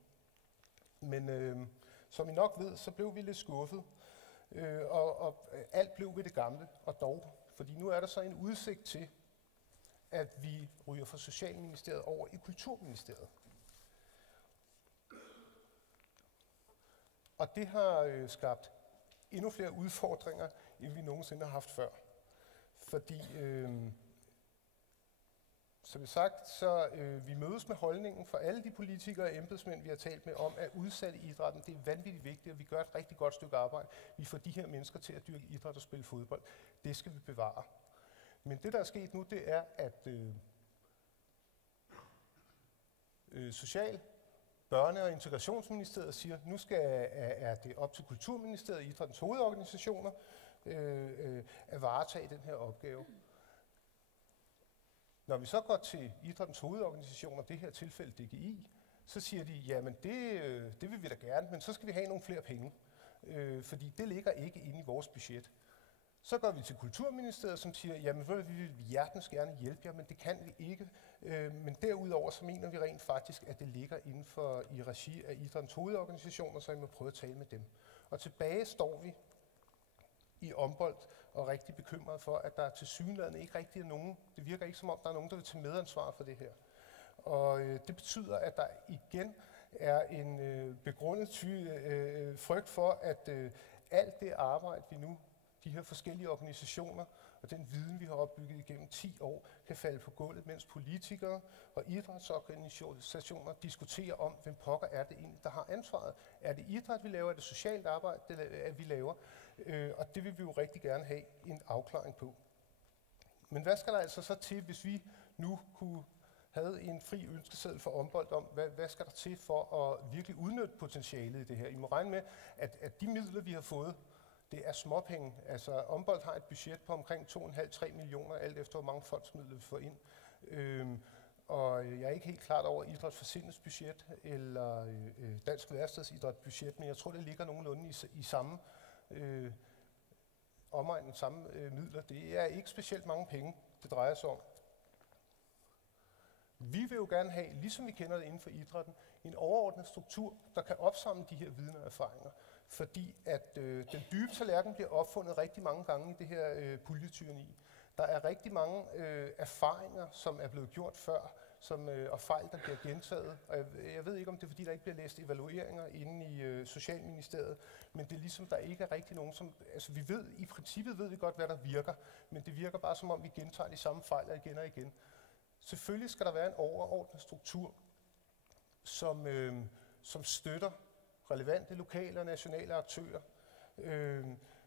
Men som I nok ved, så blev vi lidt skuffet, Og alt blev ved det gamle, og dog. Fordi nu er der så en udsigt til, at vi ryger fra Socialministeriet over i Kulturministeriet. Og det har skabt endnu flere udfordringer, end vi nogensinde har haft før. Fordi, som sagt, så vi mødes med holdningen for alle de politikere og embedsmænd, vi har talt med om, at udsatte idrætten, det er vanvittigt vigtigt, og vi gør et rigtig godt stykke arbejde. Vi får de her mennesker til at dyrke idræt og spille fodbold. Det skal vi bevare. Men det, der er sket nu, det er, at Social-, Børne- og Integrationsministeriet siger, nu er det op til Kulturministeriet, idrættens hovedorganisationer, at varetage den her opgave. Når vi så går til idrættens hovedorganisationer, det her tilfælde DGI, så siger de, jamen det vil vi da gerne, men så skal vi have nogle flere penge, fordi det ligger ikke inde i vores budget. Så går vi til Kulturministeriet, som siger, jamen vi vil hjertens gerne hjælpe jer, men det kan vi ikke. Men derudover så mener vi rent faktisk, at det ligger inden for i regi af idrættens hovedorganisationer, så I må prøve at tale med dem. Og tilbage står vi i Ombold og er rigtig bekymret for, at der tilsyneladende ikke rigtig er nogen, det virker ikke som om, der er nogen, der vil tage medansvar for det her. Og det betyder, at der igen er en begrundet frygt for, at alt det arbejde, vi nu, de her forskellige organisationer og den viden, vi har opbygget igennem 10 år, kan falde på gulvet, mens politikere og idrætsorganisationer diskuterer om, hvem pokker er det egentlig, der har ansvaret. Er det idræt, vi laver? Er det socialt arbejde, vi laver? Og det vil vi jo rigtig gerne have en afklaring på. Men hvad skal der altså så til, hvis vi nu havde en fri ønskeseddel for Ombold om, hvad skal der til for at virkelig udnytte potentialet i det her? I må regne med, at de midler, vi har fået, det er småpenge. Altså Ombold har et budget på omkring 2,5-3 millioner, alt efter hvor mange fondsmidler vi får ind. Og jeg er ikke helt klart over Idræt for Sindets budget, eller Dansk Værstedsidrætsbudget, men jeg tror, det ligger nogenlunde i samme omegnen, samme midler. Det er ikke specielt mange penge, det drejer sig om. Vi vil jo gerne have, ligesom vi kender det inden for idrætten, en overordnet struktur, der kan opsamle de her viden og erfaringer. Fordi at den dybe tallerken bliver opfundet rigtig mange gange i det her puljetyranni. Der er rigtig mange erfaringer, som er blevet gjort før, og fejl, der bliver gentaget. Og jeg ved ikke, om det er, fordi der ikke bliver læst evalueringer inde i Socialministeriet, men det er ligesom, der ikke er rigtig nogen, som... Altså i princippet ved vi godt, hvad der virker, men det virker bare som om, vi gentager de samme fejl igen og igen. Selvfølgelig skal der være en overordnet struktur, som støtter relevante lokale og nationale aktører,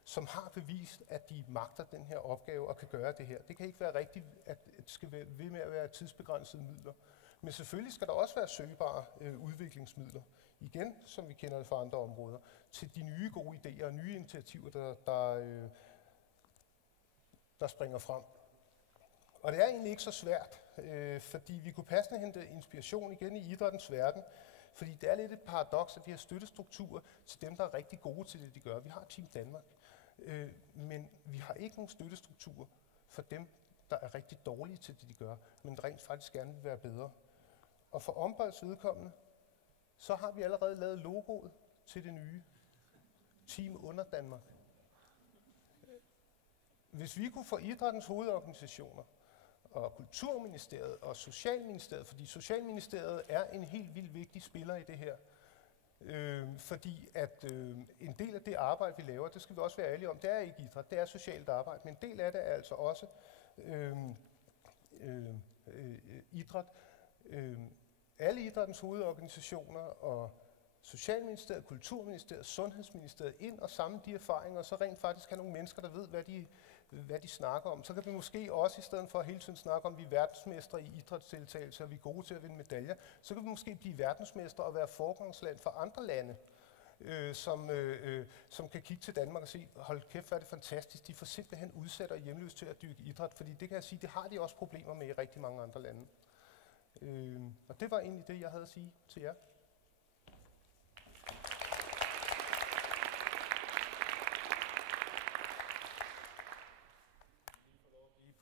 som har bevist, at de magter den her opgave og kan gøre det her. Det kan ikke være rigtigt, at det skal være ved med at være tidsbegrænsede midler. Men selvfølgelig skal der også være søgbare udviklingsmidler, igen, som vi kender det fra andre områder, til de nye gode idéer og nye initiativer, der springer frem. Og det er egentlig ikke så svært, fordi vi kunne passende hente inspiration igen i idrættens verden, fordi det er lidt et paradoks, at vi har støttestrukturer til dem, der er rigtig gode til det, de gør. Vi har Team Danmark, men vi har ikke nogen støttestrukturer for dem, der er rigtig dårlige til det, de gør, men rent faktisk gerne vil være bedre. Og for Ombolds vedkommende, så har vi allerede lavet logoet til det nye Team Under Danmark. Hvis vi kunne få idrættens hovedorganisationer, og Kulturministeriet og Socialministeriet, fordi Socialministeriet er en helt vildt vigtig spiller i det her. Fordi at en del af det arbejde, vi laver, det skal vi også være ærlige om, det er ikke idræt, det er socialt arbejde, men en del af det er altså også idræt. Alle idrættens hovedorganisationer og Socialministeriet, Kulturministeriet, Sundhedsministeriet ind og samle de erfaringer, og så rent faktisk have nogle mennesker, der ved, hvad de snakker om. Så kan vi måske også, i stedet for hele tiden snakke om, at vi er verdensmestre i idrætsdeltagelse, og vi er gode til at vinde medaljer, så kan vi måske blive verdensmestre og være foregangsland for andre lande, som kan kigge til Danmark og sige, hold kæft, hvor er det fantastisk, de får simpelthen udsat og hjemløst til at dyrke idræt, fordi det kan jeg sige, det har de også problemer med i rigtig mange andre lande. Og det var egentlig det, jeg havde at sige til jer.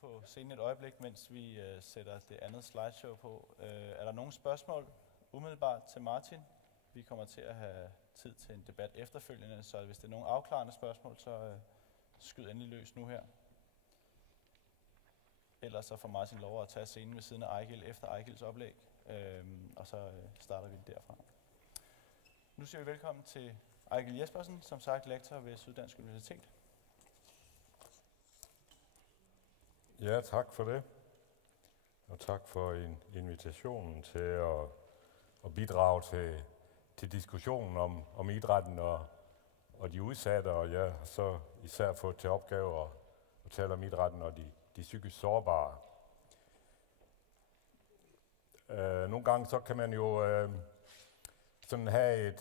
På scenen et øjeblik, mens vi sætter det andet slideshow på. Er der nogle spørgsmål umiddelbart til Martin? Vi kommer til at have tid til en debat efterfølgende, så hvis det er nogle afklarende spørgsmål, så skyd endelig løs nu her. Ellers så får Martin lov at tage scenen ved siden af Ejgil efter Ejgils oplæg, og så starter vi derfra. Nu siger vi velkommen til Ejgil Jespersen, som sagt lektor ved Syddansk Universitet. Ja, tak for det. Og tak for invitationen til at bidrage til diskussionen om idrætten og de udsatte, og jeg har så især fået til opgave at tale om idrætten og de psykisk sårbare. Nogle gange så kan man jo sådan have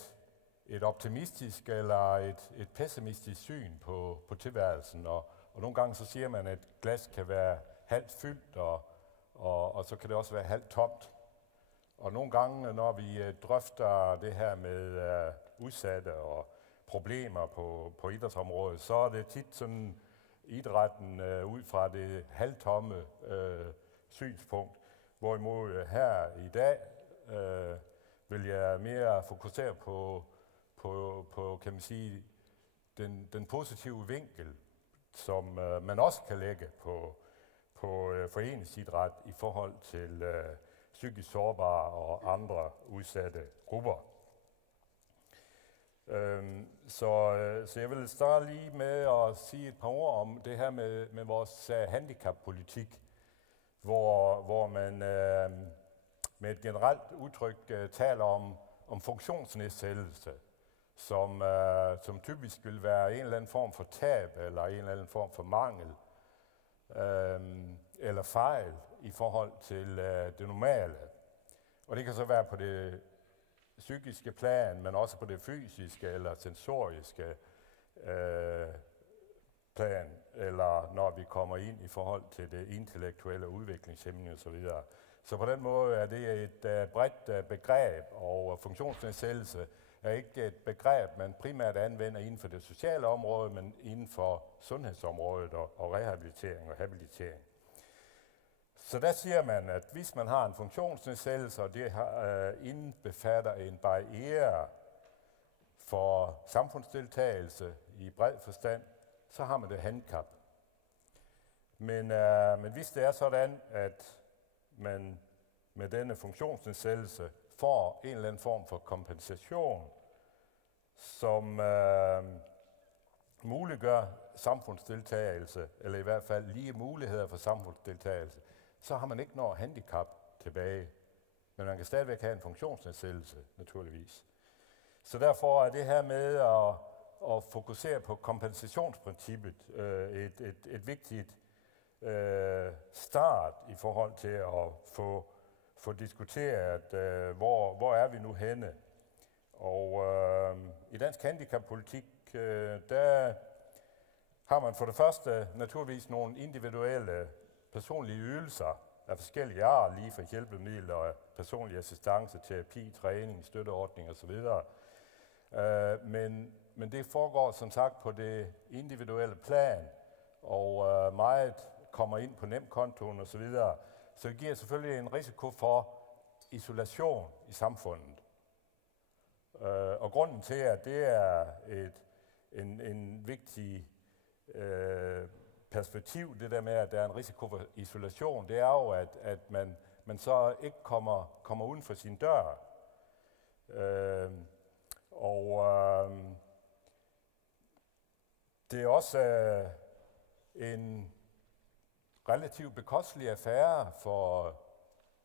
et optimistisk eller et pessimistisk syn på tilværelsen, og nogle gange så siger man, at glas kan være halvt fyldt, og så kan det også være halvt tomt. Og nogle gange, når vi drøfter det her med udsatte og problemer på idrætsområdet, så er det tit sådan idrætten ud fra det halvtomme synspunkt. Hvorimod her i dag vil jeg mere fokusere på kan man sige, den positive vinkel, som man også kan lægge på foreningsidræt i forhold til psykisk sårbare og andre udsatte grupper. Så jeg vil starte lige med at sige et par ord om det her med vores handicappolitik, hvor man med et generelt udtryk taler om funktionsnedsættelse, som typisk vil være en eller anden form for tab eller en eller anden form for mangel eller fejl i forhold til det normale. Og det kan så være på det psykiske plan, men også på det fysiske eller sensoriske plan, eller når vi kommer ind i forhold til det intellektuelle udviklingshæmning osv. Så på den måde er det et bredt begreb, og funktionsnedsættelse er ikke et begreb, man primært anvender inden for det sociale område, men inden for sundhedsområdet og rehabilitering og habilitering. Så der siger man, at hvis man har en funktionsnedsættelse, og det indbefatter en barriere for samfundsdeltagelse i bred forstand, så har man det handicap. Men hvis det er sådan, at man med denne funktionsnedsættelse får en eller anden form for kompensation, som muliggør samfundsdeltagelse, eller i hvert fald lige muligheder for samfundsdeltagelse, så har man ikke noget handicap tilbage. Men man kan stadigvæk have en funktionsnedsættelse, naturligvis. Så derfor er det her med at fokusere på kompensationsprincippet et vigtigt start i forhold til at få diskuteret, hvor er vi nu henne. Og i dansk handicappolitik, der har man for det første naturligvis nogle individuelle personlige ydelser af forskellige art, lige fra hjælpemidler, personlig assistance, terapi, træning, støtteordning osv. Men det foregår som sagt på det individuelle plan, og meget kommer ind på nemkontoen osv., så det giver selvfølgelig en risiko for isolation i samfundet. Og grunden til, at det er en vigtig perspektiv, det der med, at der er en risiko for isolation, det er jo, at man så ikke kommer uden for sin dør. Det er også en relativt bekostelig affære for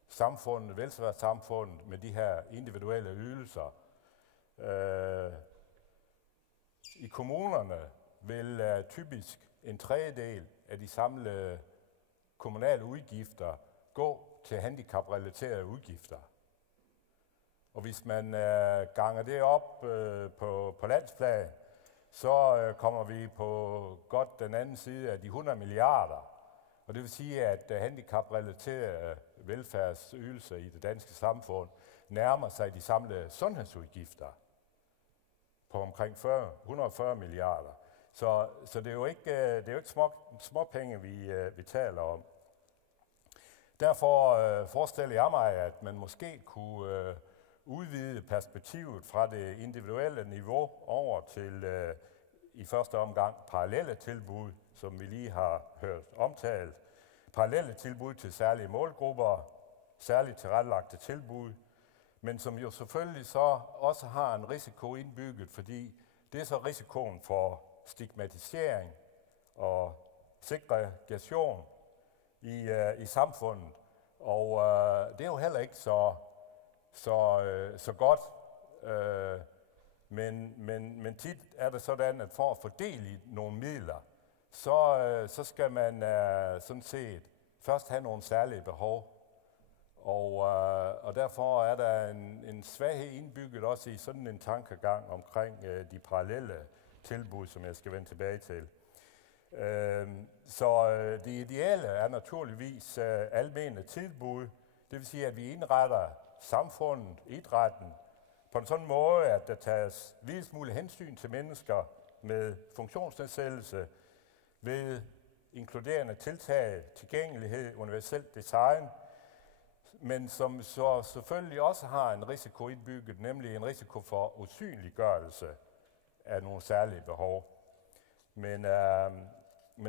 samfundet, velfærdssamfundet, med de her individuelle ydelser. I kommunerne vil typisk en tredjedel af de samlede kommunale udgifter gå til handicaprelaterede udgifter. Og hvis man ganger det op på landsplan, så kommer vi på godt den anden side af de 100 milliarder. Og det vil sige, at handicaprelaterede velfærdsydelser i det danske samfund nærmer sig de samlede sundhedsudgifter på omkring 140 milliarder. Så det er jo ikke små penge, vi taler om. Derfor forestiller jeg mig, at man måske udvide perspektivet fra det individuelle niveau over til i første omgang parallelle tilbud, som vi lige har hørt omtalt. Parallelle tilbud til særlige målgrupper, særligt tilrettelagte tilbud, men som jo selvfølgelig så også har en risiko indbygget, fordi det er så risikoen for stigmatisering og segregation i samfundet. Og det er jo heller ikke så godt. Men tit er det sådan, at for at fordele nogle midler, så skal man sådan set først have nogle særlige behov. Og derfor er der en svaghed indbygget også i sådan en tankegang omkring de parallelle tilbud, som jeg skal vende tilbage til. Så det ideale er naturligvis almene tilbud. Det vil sige, at vi indretter samfundet, idrætten, på en sådan måde, at der tages videst muligt hensyn til mennesker med funktionsnedsættelse ved inkluderende tiltag, tilgængelighed, universelt design, men som så selvfølgelig også har en risiko indbygget, nemlig en risiko for usynliggørelse af nogle særlige behov. Men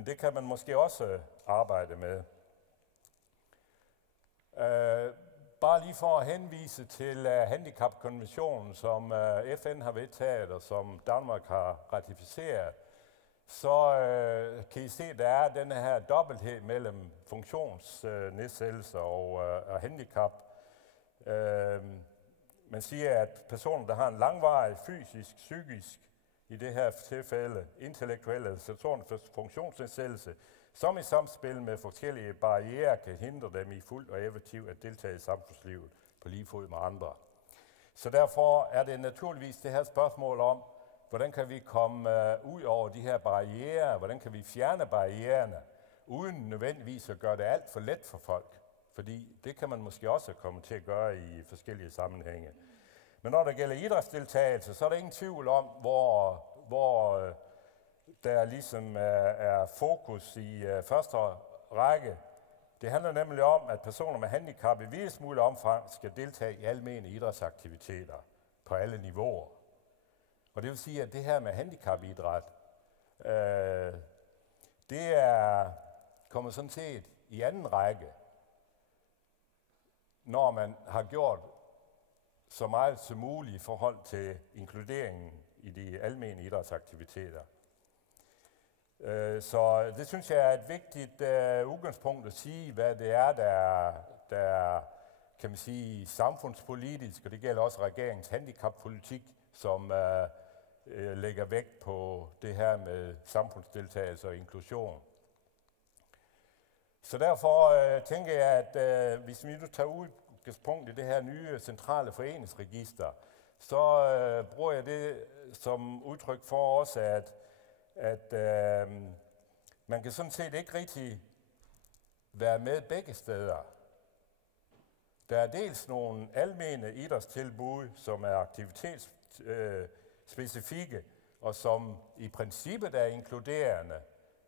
det kan man måske også arbejde med. Bare lige for at henvise til handicapkonventionen, som FN har vedtaget og som Danmark har ratificeret, så kan I se, at der er denne her dobbelthed mellem funktionsnedsættelse og handicap. Man siger, at personer, der har en langvarig fysisk, psykisk, i det her tilfælde intellektuelle eller funktionsnedsættelse, som i samspil med forskellige barrierer kan hindre dem i fuldt og effektivt at deltage i samfundslivet på lige fod med andre. Så derfor er det naturligvis det her spørgsmål om, hvordan kan vi komme ud over de her barrierer, hvordan kan vi fjerne barriererne, uden nødvendigvis at gøre det alt for let for folk. Fordi det kan man måske også komme til at gøre i forskellige sammenhænge. Men når der gælder idrætsdeltagelse, så er der ingen tvivl om, hvor der ligesom er fokus i første række. Det handler nemlig om, at personer med handicap i videst mulig omfang skal deltage i almene idrætsaktiviteter på alle niveauer. Og det vil sige, at det her med handicapidræt, det er kommet sådan set i anden række, når man har gjort så meget som muligt i forhold til inkluderingen i de almene idrætsaktiviteter. Så det synes jeg er et vigtigt udgangspunkt at sige, hvad det er, der kan man sige, samfundspolitisk, og det gælder også regeringens handicappolitik, som lægger vægt på det her med samfundsdeltagelse og inklusion. Så derfor tænker jeg, at hvis vi nu tager udgangspunkt i det her nye centrale foreningsregister, så bruger jeg det som udtryk for også, at man kan sådan set ikke rigtig være med begge steder. Der er dels nogle almene idrætstilbud, som er aktivitetsspecifikke, og som i princippet er inkluderende.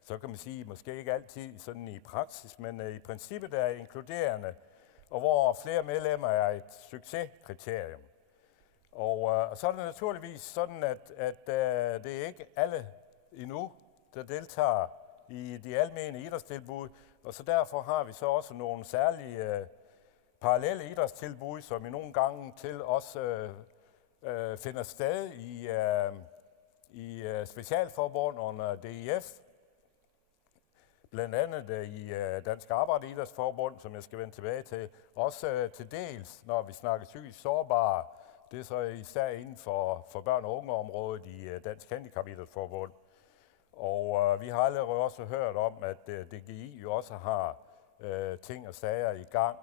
Så kan man sige, måske ikke altid sådan i praksis, men i princippet er inkluderende, og hvor flere medlemmer er et succeskriterium. Og så er det naturligvis sådan, at det er ikke alle endnu, der deltager i de almene idrætstilbud, og så derfor har vi så også nogle særlige parallelle idrætstilbud, som i nogle gange til også finder sted i specialforbund under DIF, blandt andet i Dansk Arbejderidrætsforbund, som jeg skal vende tilbage til, også til dels, når vi snakker psykisk sårbare. Det er så især inden for børn- og ungeområdet i Dansk Handicapidrætsforbund. Og vi har allerede også hørt om, at DGI jo også har ting og sager i gang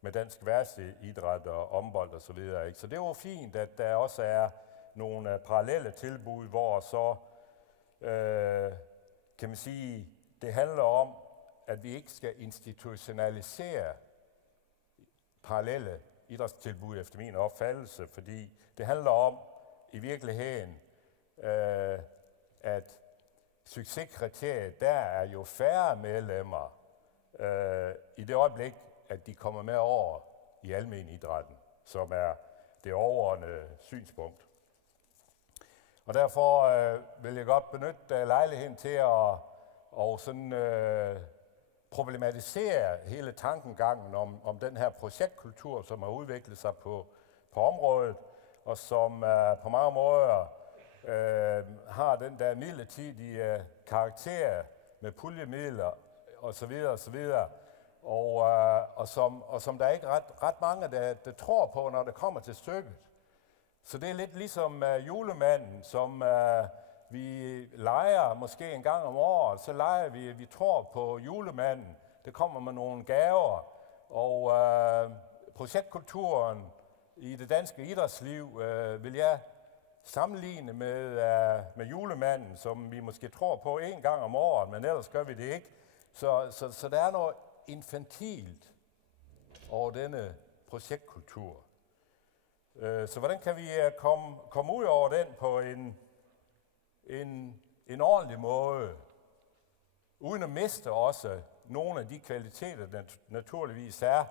med dansk værtsidræt og ombold og så videre. Ikke? Så det er jo fint, at der også er nogle parallelle tilbud, hvor så kan man sige, det handler om, at vi ikke skal institutionalisere parallelle idrætstilbud efter min opfattelse, fordi det handler om i virkeligheden, at succeskriteriet der er jo færre medlemmer i det øjeblik, at de kommer med over i almen idrætten. som er det overordnede synspunkt. Og derfor vil jeg godt benytte lejligheden til at sådan, problematisere hele tankegangen om den her projektkultur, som har udviklet sig på området, og som på mange måder har den der midlertidige karakter med puljemidler osv. Og som der er ikke ret mange, der tror på, når det kommer til stykket. Så det er lidt ligesom julemanden, som vi leger måske en gang om året. Så leger vi tror på julemanden. Det kommer med nogle gaver. Og projektkulturen i det danske idrætsliv vil jeg sammenligne med julemanden, som vi måske tror på en gang om året, men ellers gør vi det ikke. Så der er noget infantilt over denne projektkultur. Så hvordan kan vi komme ud over den på en ordentlig måde, uden at miste også nogle af de kvaliteter, der naturligvis er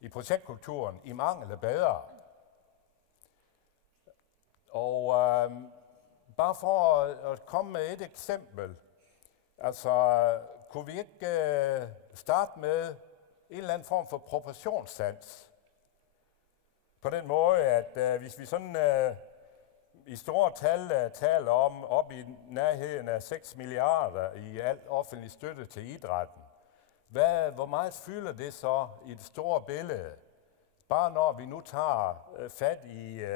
i projektkulturen, i mangel af bedre. Og bare for at komme med et eksempel, altså kunne vi ikke starte med en eller anden form for proportionssans? På den måde, at hvis vi sådan i store tal taler om op i nærheden af 6 milliarder i alt offentlig støtte til idrætten, hvor meget fylder det så i det store billede? Bare når vi nu tager fat i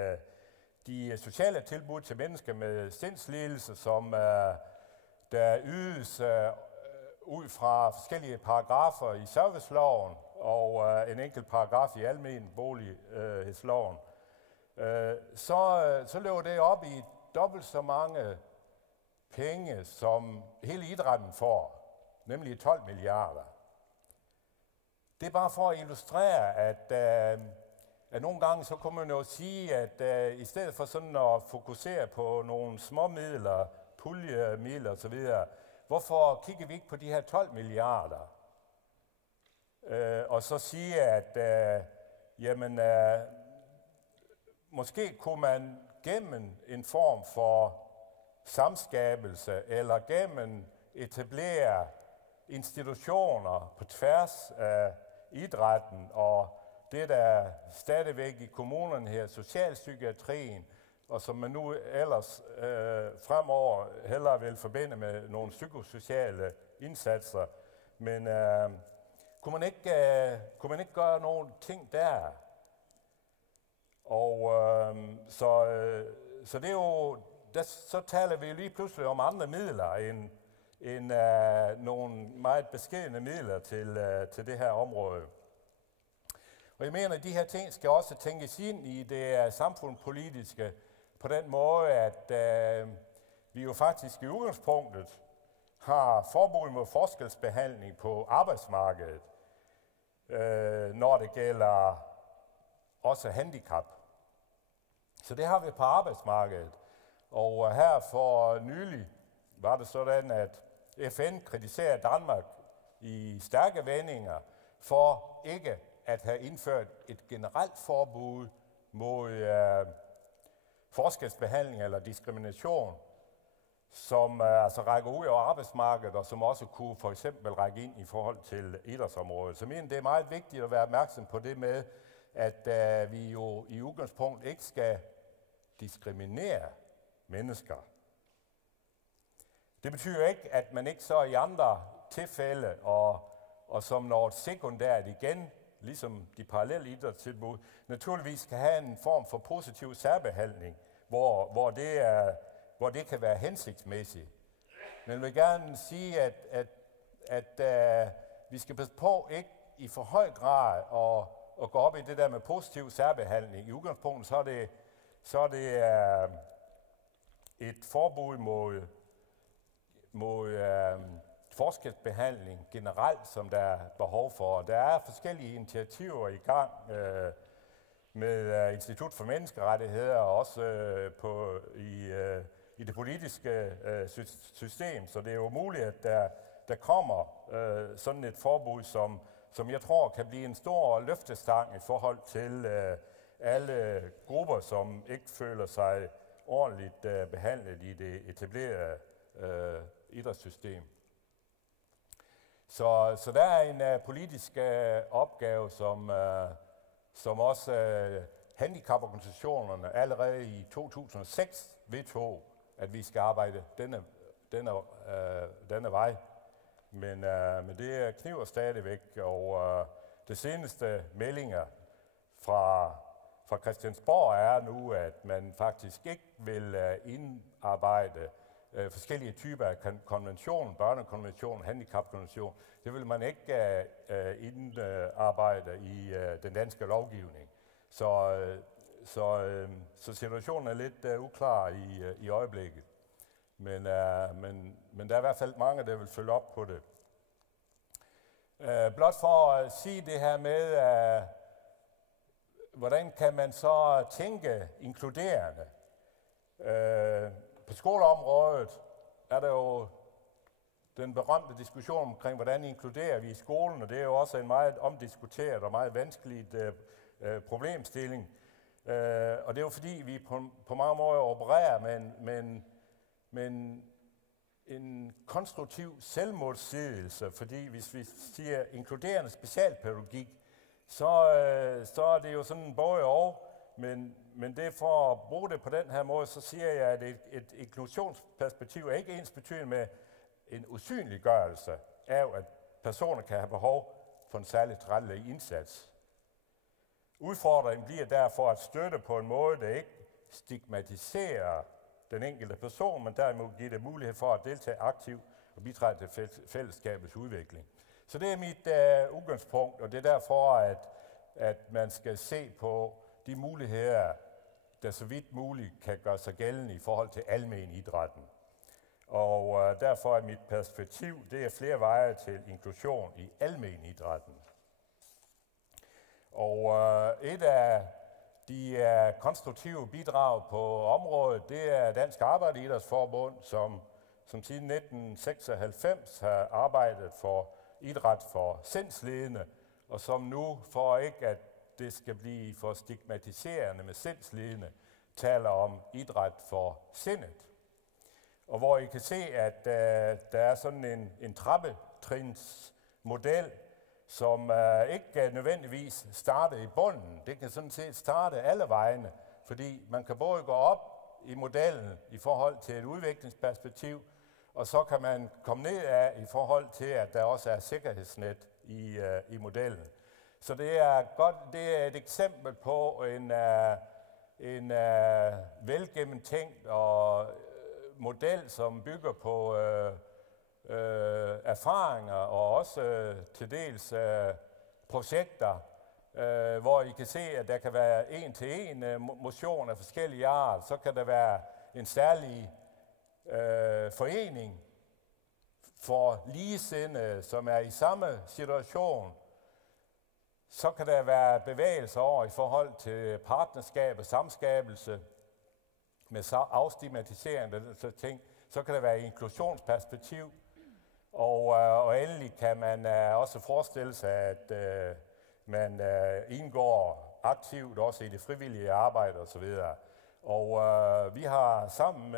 de sociale tilbud til mennesker med sindslidelse, som der ydes ud fra forskellige paragrafer i serviceloven og en enkelt paragraf i almen bolighedsloven, så løber det op i dobbelt så mange penge, som hele idrætten får, nemlig 12 milliarder. Det er bare for at illustrere, at nogle gange så kunne man jo sige, at i stedet for sådan at fokusere på nogle små midler, puljemidler osv., hvorfor kigger vi ikke på de her 12 milliarder? Og så sige, at måske kunne man gennem en form for samskabelse eller gennem etablere institutioner på tværs af idrætten og det, der stadigvæk i kommunerne her, socialpsykiatrien, og som man nu ellers fremover hellere vil forbinde med nogle psykosociale indsatser. Men kunne man ikke gøre nogle ting der? Og så det er jo, så taler vi lige pludselig om andre midler end nogle meget beskedne midler til det her område. Og jeg mener, at de her ting skal også tænkes ind i det samfundspolitiske på den måde, at vi jo faktisk i udgangspunktet har forbud mod forskelsbehandling på arbejdsmarkedet, når det gælder også handicap. Så det har vi på arbejdsmarkedet. Og her for nylig var det sådan, at FN kritiserer Danmark i stærke vendinger for ikke at have indført et generelt forbud mod forskelsbehandling eller diskrimination, som altså rækker ud over arbejdsmarkedet, og som også kunne for eksempel række ind i forhold til idrætsområdet. Så jeg mener, det er meget vigtigt at være opmærksom på det med, at vi jo i udgangspunkt ikke skal diskriminere mennesker. Det betyder ikke, at man ikke så i andre tilfælde, og som noget sekundært igen, ligesom de parallelle idrætstilbud, naturligvis skal have en form for positiv særbehandling, hvor det kan være hensigtsmæssigt. Men jeg vil gerne sige, at vi skal passe på ikke i for høj grad at gå op i det der med positiv særbehandling. I udgangspunktet så er det et forbud mod forskelsbehandling generelt, som der er behov for. Der er forskellige initiativer i gang med Institut for Menneskerettigheder og også i det politiske system. Så det er jo muligt, at der kommer sådan et forbud, som jeg tror kan blive en stor løftestang i forhold til alle grupper, som ikke føler sig ordentligt behandlet i det etablerede idrætssystem. Så der er en politisk opgave, som også handicaporganisationerne allerede i 2006 vedtog, at vi skal arbejde denne vej. Men det kniver stadigvæk, og det seneste meldinger fra Christiansborg er nu, at man faktisk ikke vil indarbejde forskellige typer af konvention, børnekonvention, handicapkonvention. Det vil man ikke indarbejde i den danske lovgivning. Så situationen er lidt uklar i øjeblikket. Men der er i hvert fald mange, der vil følge op på det. Blot for at sige det her med, hvordan kan man så tænke inkluderende? På skoleområdet er der jo den berømte diskussion omkring, hvordan inkluderer vi i skolen, og det er jo også en meget omdiskuteret og meget vanskelig problemstilling. Og det er jo fordi, vi på mange måder opererer med en konstruktiv selvmodsigelse, fordi hvis vi siger inkluderende specialpædagogik, så er det jo sådan både og, men det for at bruge det på den her måde, så siger jeg, at et inklusionsperspektiv er ikke ensbetydende med en usynliggørelse af, at personer kan have behov for en særlig tilrettelagt indsats. Udfordringen bliver derfor at støtte på en måde, der ikke stigmatiserer den enkelte person, men derimod giver det mulighed for at deltage aktivt og bidrage til fællesskabets udvikling. Så det er mit udgangspunkt, og det er derfor, at man skal se på de muligheder, der så vidt muligt kan gøre sig gældende i forhold til almen idrætten. Og derfor er mit perspektiv, det er flere veje til inklusion i almen idrætten. Og et af de konstruktive bidrag på området, det er Dansk Arbejderidrætsforbund, som siden 1996 har arbejdet for idræt for sindslidende, og som nu, for ikke at det skal blive for stigmatiserende med sindslidende, taler om idræt for sindet. Og hvor I kan se, at der er sådan en trappetrinsmodel, som ikke nødvendigvis starter i bunden. Det kan sådan set starte alle vejene, fordi man kan både gå op i modellen i forhold til et udviklingsperspektiv, og så kan man komme ned af i forhold til, at der også er sikkerhedsnet i modellen. Så det er et eksempel på en velgennemtænkt og model, som bygger på erfaringer og også til dels projekter, hvor I kan se, at der kan være en-til-en motion af forskellige art. Så kan der være en særlig forening for ligesindede, som er i samme situation. Så kan der være bevægelser over i forhold til partnerskab og samskabelse med afstigmatisering og den slags ting. Så kan der være inklusionsperspektiv. Og endelig kan man også forestille sig, at man indgår aktivt også i det frivillige arbejde osv. Og vi har sammen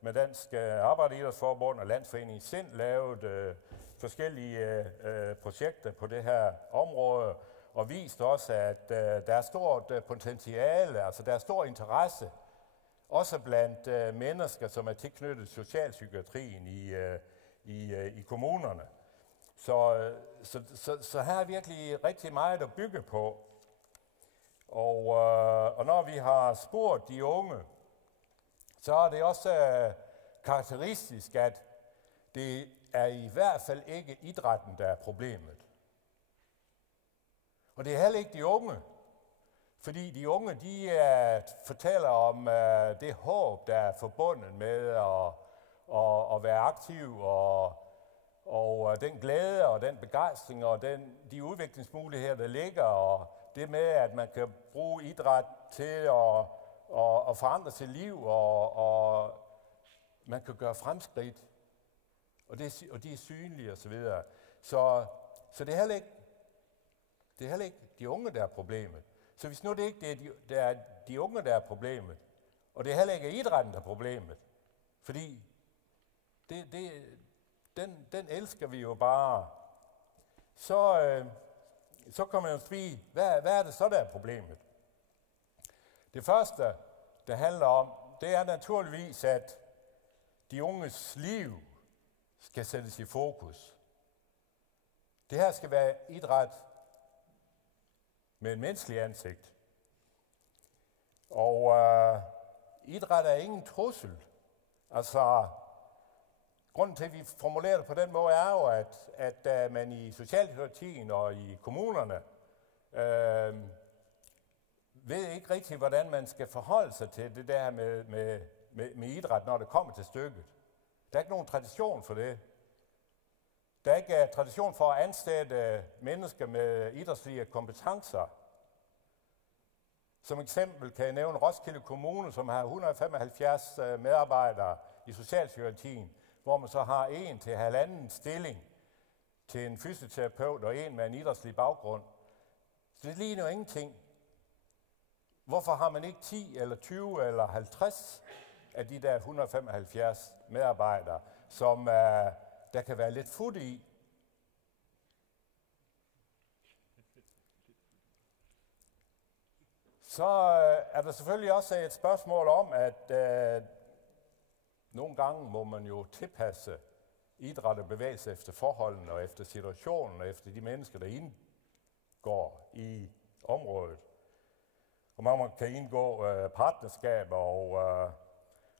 med Dansk Arbejderidrætsforbund og Landsforeningen Sind lavet forskellige projekter på det her område, og vist også, at der er stort potentiale, altså der er stor interesse, også blandt mennesker, som er tilknyttet socialpsykiatrien i kommunerne. Så her er virkelig rigtig meget at bygge på. Og når vi har spurgt de unge, så er det også karakteristisk, at det er i hvert fald ikke idrætten, der er problemet. Og det er heller ikke de unge, fordi de unge, de fortæller om det håb, der er forbundet med at være aktiv, og den glæde og den begejstring og de udviklingsmuligheder, der ligger, og det med, at man kan bruge idræt til at forandre sit liv, og man kan gøre fremskridt, og de er synlige osv. Så det er heller ikke Det er heller ikke de unge, der er problemet. Så hvis nu det ikke det er de unge, der er problemet, og det er heller ikke idrætten, der er problemet, fordi den elsker vi jo bare, så kan man jo sige, hvad er det så, der er problemet? Det første, det handler om, det er naturligvis, at de unges liv skal sættes i fokus. Det her skal være idræt med et menneskeligt ansigt. Og idræt er ingen trussel. Altså, grunden til, at vi formulerer det på den måde, er jo, at man i socialdemokratien og i kommunerne ved ikke rigtig, hvordan man skal forholde sig til det der med idræt, når det kommer til stykket. Der er ikke nogen tradition for det. Der er ikke tradition for at ansætte mennesker med idrætslige kompetencer. Som eksempel kan jeg nævne Roskilde Kommune, som har 175 medarbejdere i socialpsykiatrien, hvor man så har 1 til 1,5 stilling til en fysioterapeut og en med en idrætslig baggrund. Så det ligner jo ingenting. Hvorfor har man ikke 10 eller 20 eller 50 af de der 175 medarbejdere, som der kan være lidt fut i? Så er der selvfølgelig også et spørgsmål om, at nogle gange må man jo tilpasse idræt og bevægelse efter forholdene og efter situationen og efter de mennesker, der indgår i området. Og man kan indgå partnerskaber,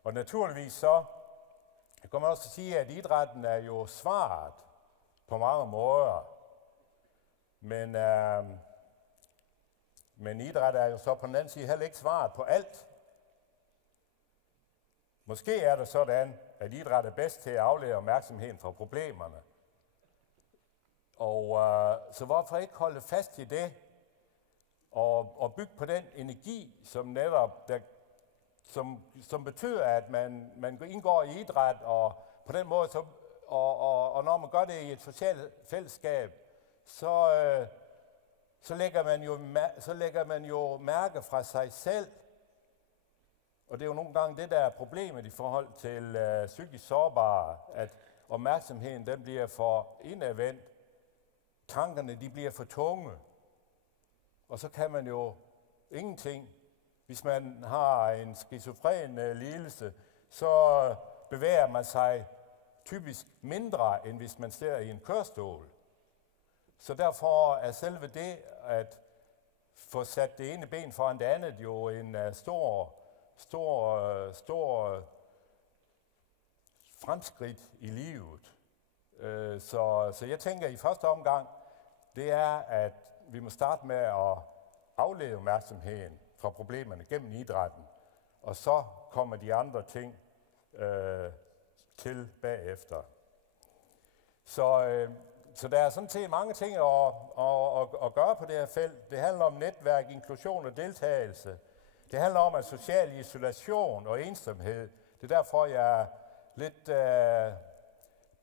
og naturligvis så kan man også sige, at idrætten er jo svaret på mange måder. Men idræt er jo så på den anden side heller ikke svaret på alt. Måske er det sådan, at idræt er bedst til at aflede opmærksomheden fra problemerne. Og så hvorfor ikke holde fast i det, og bygge på den energi, som netop, som betyder, at man indgår i idræt, og på den måde, og når man gør det i et socialt fællesskab, så lægger man jo mærke fra sig selv. Og det er jo nogle gange det, der er problemet i forhold til psykisk sårbare, at opmærksomheden den bliver for indadvendt. Tankerne de bliver for tunge. Og så kan man jo ingenting. Hvis man har en skizofren lidelse, så bevæger man sig typisk mindre, end hvis man sidder i en kørestol. Så derfor er selve det, at få sat det ene ben foran det andet, jo en stor fremskridt i livet. Så jeg tænker i første omgang, det er, at vi må starte med at aflede opmærksomheden fra problemerne gennem idrætten, og så kommer de andre ting til bagefter. Så der er sådan set mange ting at gøre på det her felt. Det handler om netværk, inklusion og deltagelse. Det handler om at social isolation og ensomhed. Det er derfor, jeg er lidt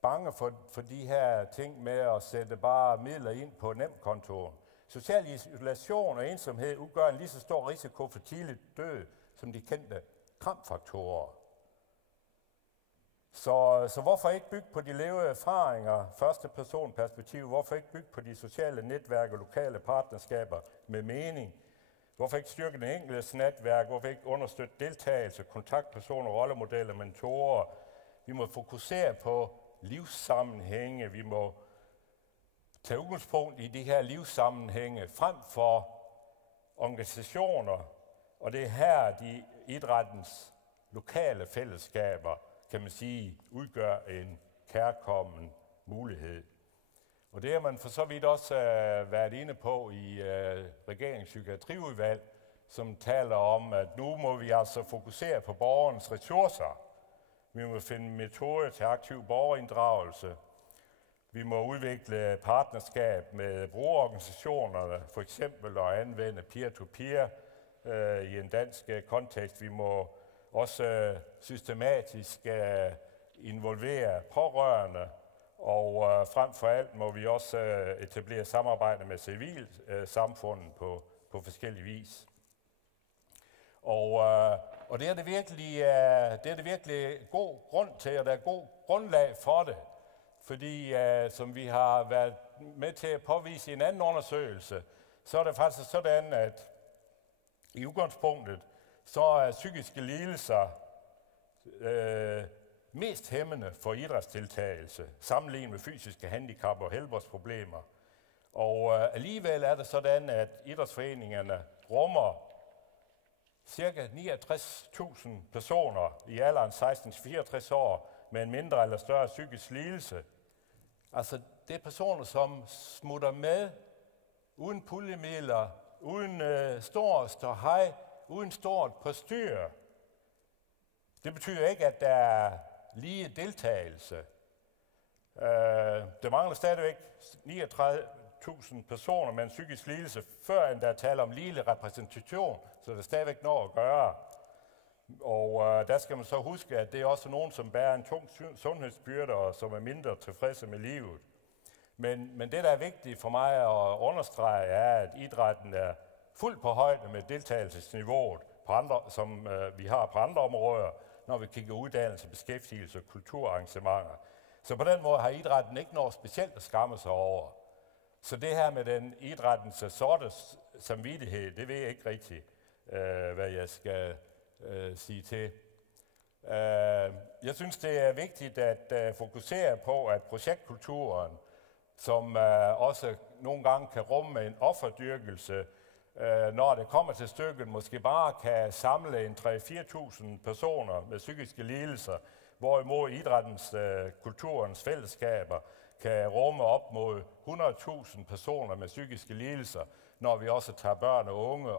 bange for de her ting med at sætte bare midler ind på nemkontoen. Social isolation og ensomhed udgør en lige så stor risiko for tidlig død som de kendte kramfaktorer. Så hvorfor ikke bygge på de levede erfaringer, første person perspektiv? Hvorfor ikke bygge på de sociale netværk og lokale partnerskaber med mening? Hvorfor ikke styrke den enkeltes netværk? Hvorfor ikke understøtte deltagelse, kontaktpersoner, rollemodeller, mentorer? Vi må fokusere på livssammenhænge. Vi må tage udgangspunkt i de her livssammenhænge frem for organisationer. Og det er her, de idrættens lokale fællesskaber, kan man sige, udgør en kærkommen mulighed. Og det har man for så vidt også været inde på i regeringens psykiatriudvalg, som taler om, at nu må vi altså fokusere på borgernes ressourcer. Vi må finde metoder til aktiv borgerinddragelse. Vi må udvikle partnerskab med brugerorganisationerne, for eksempel at anvende peer-to-peer i en dansk kontekst. Vi må også systematisk involvere pårørende Og frem for alt må vi også etablere samarbejde med civilsamfundet på forskellige vis. Og det er det virkelig god grund til, og der er god grundlag for det. Fordi som vi har været med til at påvise i en anden undersøgelse, så er det faktisk sådan, at i udgangspunktet, så er psykiske lidelser mest hæmmende for idrætsdeltagelse, sammenlignet med fysiske handicap og helbredsproblemer. Og alligevel er det sådan, at idrætsforeningerne rummer ca. 69.000 personer i alderen 16-64 år med en mindre eller større psykisk lidelse. Altså, det er personer, som smutter med uden puljemidler, uden stor ståhej, uden stort postyr. Det betyder ikke, at der er lige deltagelse. Der mangler stadigvæk 39.000 personer med en psykisk lidelse, før end der taler om lige repræsentation, så der er stadigvæk noget at gøre. Og der skal man så huske, at det er også nogen, som bærer en tung sundhedsbyrde, og som er mindre tilfredse med livet. Men det, der er vigtigt for mig at understrege, er, at idrætten er fuldt på højde med deltagelsesniveauet, som vi har på andre områder, når vi kigger uddannelse, beskæftigelse og kulturarrangementer. Så på den måde har idrætten ikke noget specielt at skamme sig over. Så det her med den idrættens sorte samvittighed, det ved jeg ikke rigtigt, hvad jeg skal sige til. Jeg synes, det er vigtigt at fokusere på, at projektkulturen, som også nogle gange kan rumme en offerdyrkelse, når det kommer til stykket, måske bare kan samle en 3-4.000 personer med psykiske lidelser, hvorimod idrættens, kulturens fællesskaber kan rumme op mod 100.000 personer med psykiske lidelser, når vi også tager børn og unge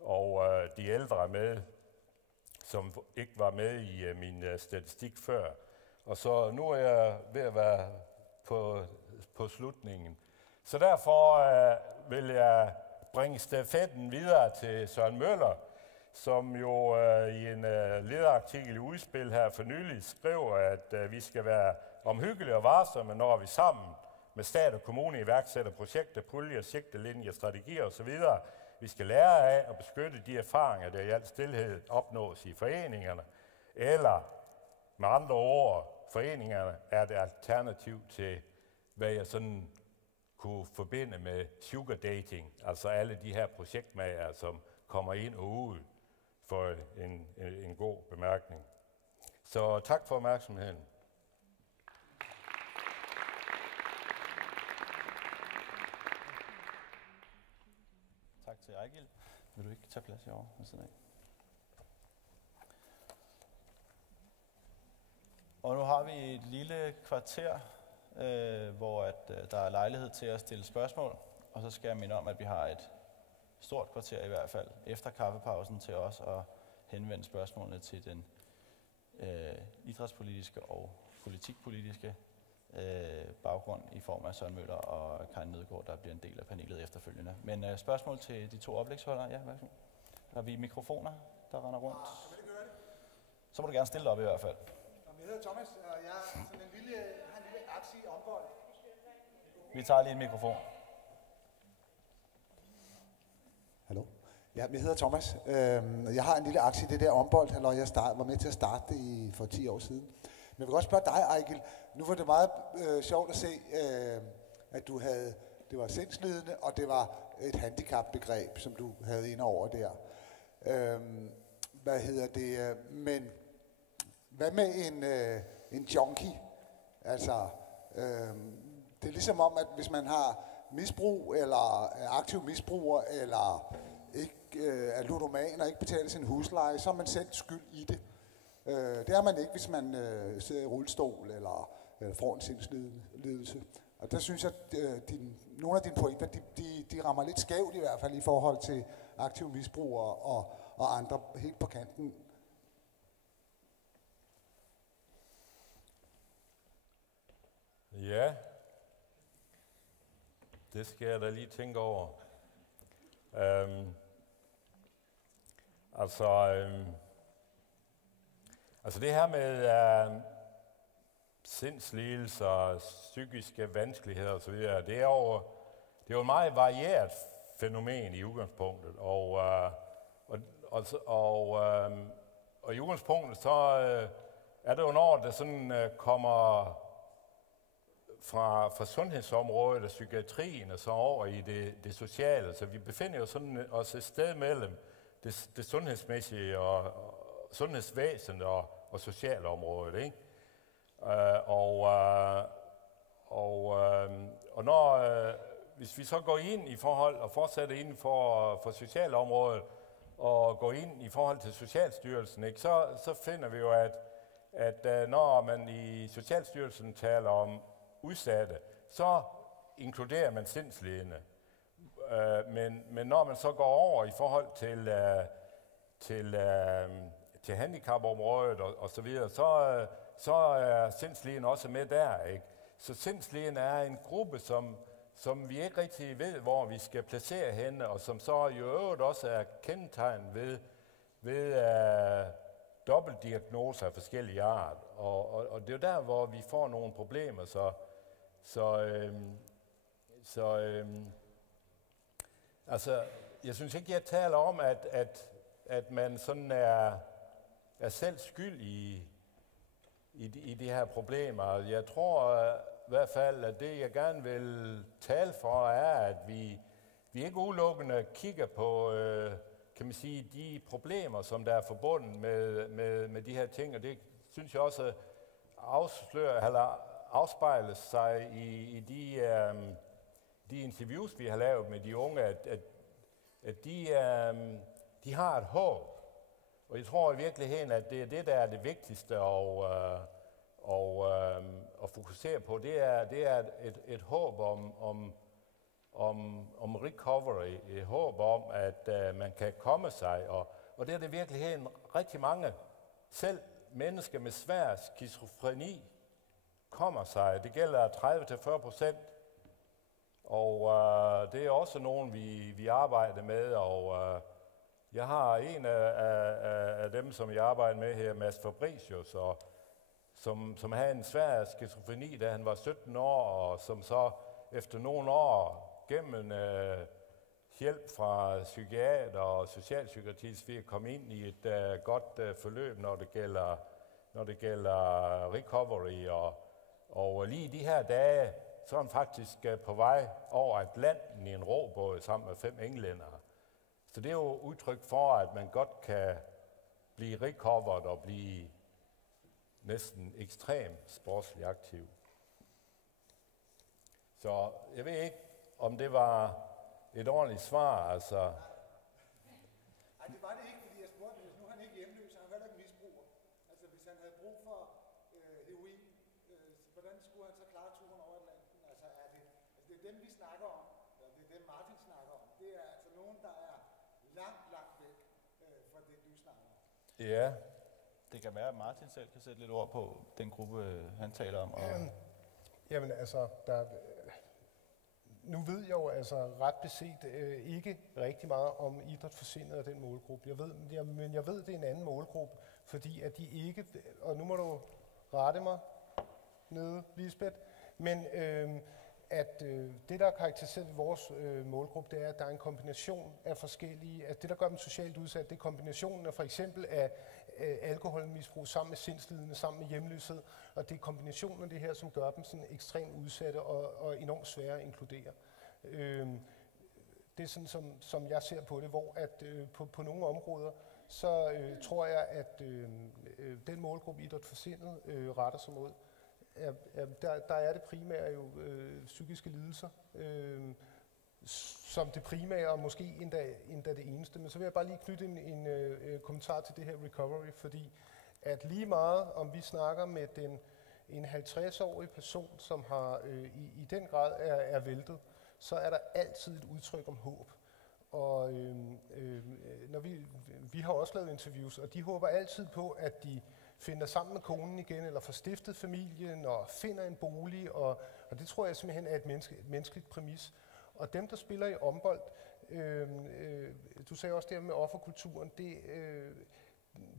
og de ældre med, som ikke var med i min statistik før. Og så nu er jeg ved at være på slutningen. Så derfor vil jeg bringe stafetten videre til Søren Møller, som jo i en lederartikel i Udspil her for nylig skriver, at vi skal være omhyggelige og varsomme, når vi sammen med stat og kommune iværksætter projekter, puljer, sigtelinjer, strategier osv. Vi skal lære af at beskytte de erfaringer, der i al stilhed opnås i foreningerne, eller med andre ord, foreningerne er det alternativ til, hvad jeg sådan kunne forbinde med sugar dating, altså alle de her projektmager, som kommer ind og ud for en god bemærkning. Så tak for opmærksomheden. Tak til Ejgil. Vil du ikke tage plads herovre ved siden af? Og nu har vi et lille kvarter, hvor der er lejlighed til at stille spørgsmål. Og så skal jeg minde om, at vi har et stort kvarter i hvert fald efter kaffepausen til os at henvende spørgsmålene til den idrætspolitiske og politikpolitiske baggrund i form af Søren Møller og Karin Nødgaard, der bliver en del af panelet efterfølgende. Men spørgsmål til de to oplægsholdere? Ja, værsgo. Har vi mikrofoner, der render rundt? Så må du gerne stille dig op i hvert fald. Jeg hedder Thomas, og jeg har en lille aktie i håndbold. Vi tager lige en mikrofon. Hallo? Ja, jeg hedder Thomas. Jeg har en lille aktie i det der håndbold, eller jeg var med til at starte det for 10 år siden. Men jeg vil godt spørge dig, Ejgil. Nu var det meget sjovt at se, at du havde, det var sindslidende, og det var et handicapbegreb, som du havde ind over der. Men hvad med en junkie? Altså, det er ligesom om, at hvis man har misbrug, eller er aktiv misbruger, eller ikke er ludoman og ikke betaler sin husleje, så er man selv skyld i det. Det er man ikke, hvis man sidder i rullestol eller får en sindslidelse. Og der synes jeg, at nogle af dine pointer, de rammer lidt skævt i hvert fald i forhold til aktive misbrugere og andre helt på kanten. Ja, det skal jeg da lige tænke over. Altså det her med sindslidelser, psykiske vanskeligheder osv. Det er jo et meget varieret fænomen i udgangspunktet, og i udgangspunktet så er det jo, når det sådan kommer fra sundhedsområdet og psykiatrien og så over i det sociale. Så vi befinder jo sådan os et sted mellem det sundhedsmæssige og sundhedsvæsen og socialområdet, ikke? Hvis vi så går ind i forhold og fortsætter inden for socialområdet og går ind i forhold til Socialstyrelsen, ikke, så finder vi jo, at når man i Socialstyrelsen taler om udsatte, så inkluderer man sindslidende. Men når man så går over i forhold til handicapområdet og så videre, så er sindslidende også med der, ikke? Så sindslidende er en gruppe, som vi ikke rigtig ved, hvor vi skal placere henne, og som så i øvrigt også er kendetegnet ved dobbeltdiagnoser af forskellige art. Og det er jo der, hvor vi får nogle problemer. Altså, jeg synes ikke, jeg taler om, at man sådan er selv skyld i de her problemer. Jeg tror i hvert fald, at det, jeg gerne vil tale for, er, at vi ikke udelukkende kigger på, kan man sige, de problemer, som der er forbundet med de her ting, og det synes jeg også afspejles sig i de interviews, vi har lavet med de unge, at de har et håb. Og jeg tror i virkeligheden, at det er det, der er det vigtigste at fokusere på. Det er et håb om recovery, et håb om, at man kan komme sig. Og det er det i virkeligheden rigtig mange, selv mennesker med svær skizofreni, kommer sig. Det gælder 30-40%. Og det er også nogen, vi arbejder med, og jeg har en af dem, som jeg arbejder med her, Mads Fabricius, som havde en svær skizofreni, da han var 17 år, og som så efter nogle år gennem hjælp fra psykiater og socialpsykiatri fik at komme ind i et godt forløb, når det gælder recovery. Og lige i de her dage, så er han faktisk på vej over Atlanten i en robåd sammen med 5 englændere. Så det er jo udtryk for, at man godt kan blive recovered og blive næsten ekstremt sportsligt aktiv. Så jeg ved ikke, om det var et ordentligt svar, altså. Nej, det var det ikke, fordi jeg spurgte, hvis nu han ikke er hjemløs, så er han heller ikke misbruger. Altså, hvis han havde brug for heroin, hvordan skulle han så klare turen over Atlanten? Altså, det er dem, vi snakker om, eller det er dem, Martin snakker om. Det er altså nogen, der er langt væk fra det, du snakker om. Ja. Det kan være, at Martin selv kan sætte lidt ord på den gruppe, han taler om. Jamen altså, nu ved jeg jo altså ret beset ikke rigtig meget om idræt for sindet af den målgruppe. Men jeg ved, det er en anden målgruppe, fordi at de ikke, og nu må du rette mig nede, Lisbeth, men at det, der er karakteriseret ved vores målgruppe, det er, at der er en kombination af forskellige, at det, der gør dem socialt udsat, det er kombinationen af for eksempel af alkoholmisbrug sammen med sindslidende, sammen med hjemløshed, og det er kombinationen af det her, som gør dem sådan ekstremt udsatte og enormt svære at inkludere. Det er sådan, som jeg ser på det, hvor at på nogle områder, så tror jeg, at den målgruppe idræt for sindet retter sig mod, der er det primære jo psykiske lidelser, som det primære, og måske endda det eneste. Men så vil jeg bare lige knytte en kommentar til det her recovery, fordi at lige meget, om vi snakker med en 50-årig person, som har i den grad er væltet, så er der altid et udtryk om håb. Og når vi har også lavet interviews, og de håber altid på, at de finder sammen med konen igen, eller får stiftet familien, og finder en bolig, og det tror jeg simpelthen er et menneskeligt præmis. Og dem, der spiller i håndbold, du sagde også det med offerkulturen,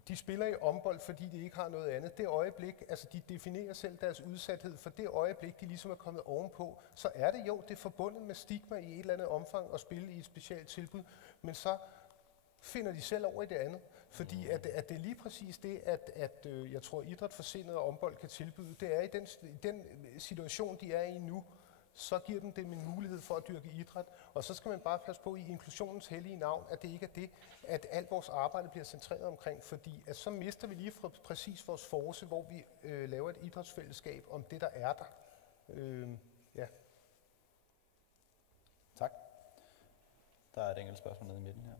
de spiller i ombold, fordi de ikke har noget andet. Det øjeblik, altså de definerer selv deres udsathed, for det øjeblik, de ligesom er kommet ovenpå, så er det jo, det er forbundet med stigma i et eller andet omfang at spille i et specielt tilbud, men så finder de selv over i det andet. Fordi at det er lige præcis det, at jeg tror, idræt for sindet og ombold kan tilbyde, det er i den situation, de er i nu, så giver dem dem en mulighed for at dyrke idræt. Og så skal man bare passe på i inklusionens hellige navn, at det ikke er det, at alt vores arbejde bliver centreret omkring, fordi at så mister vi lige fra præcis vores force, hvor vi laver et idrætsfællesskab om det, der er der. Ja. Tak. Der er et enkelt spørgsmål nede i midten her.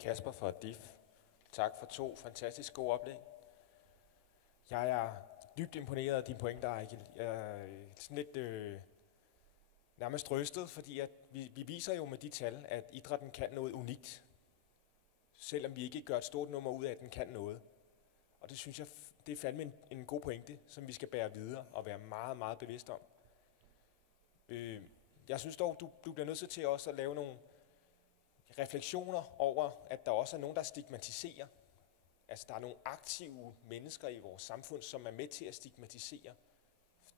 Kasper fra DIF. Tak for 2 fantastisk gode oplæg. Jeg er dybt imponeret af dine pointer, Ejgil. Jeg er sådan lidt nærmest rystet, fordi at vi viser jo med de tal, at idrætten kan noget unikt. Selvom vi ikke gør et stort nummer ud af, at den kan noget. Og det synes jeg, det er fandme en god pointe, som vi skal bære videre og være meget, meget bevidst om. Jeg synes dog, du bliver nødt til også at lave nogle refleksioner over, at der også er nogen, der stigmatiserer. Altså, der er nogle aktive mennesker i vores samfund, som er med til at stigmatisere.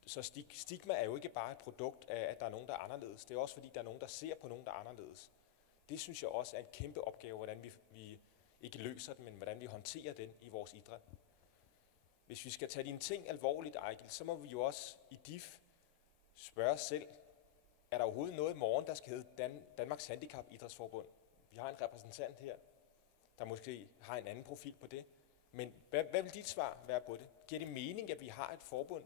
Så stigma er jo ikke bare et produkt af, at der er nogen, der er anderledes. Det er også fordi, der er nogen, der ser på nogen, der er anderledes. Det synes jeg også er en kæmpe opgave, hvordan vi ikke løser den, men hvordan vi håndterer den i vores idræt. Hvis vi skal tage dine ting alvorligt, Ejgil, så må vi jo også i DIF spørge os selv, er der overhovedet noget i morgen, der skal hedde Danmarks Handicap Idrætsforbund? Vi har en repræsentant her, der måske har en anden profil på det. Men hvad vil dit svar være på det? Giver det mening, at vi har et forbund,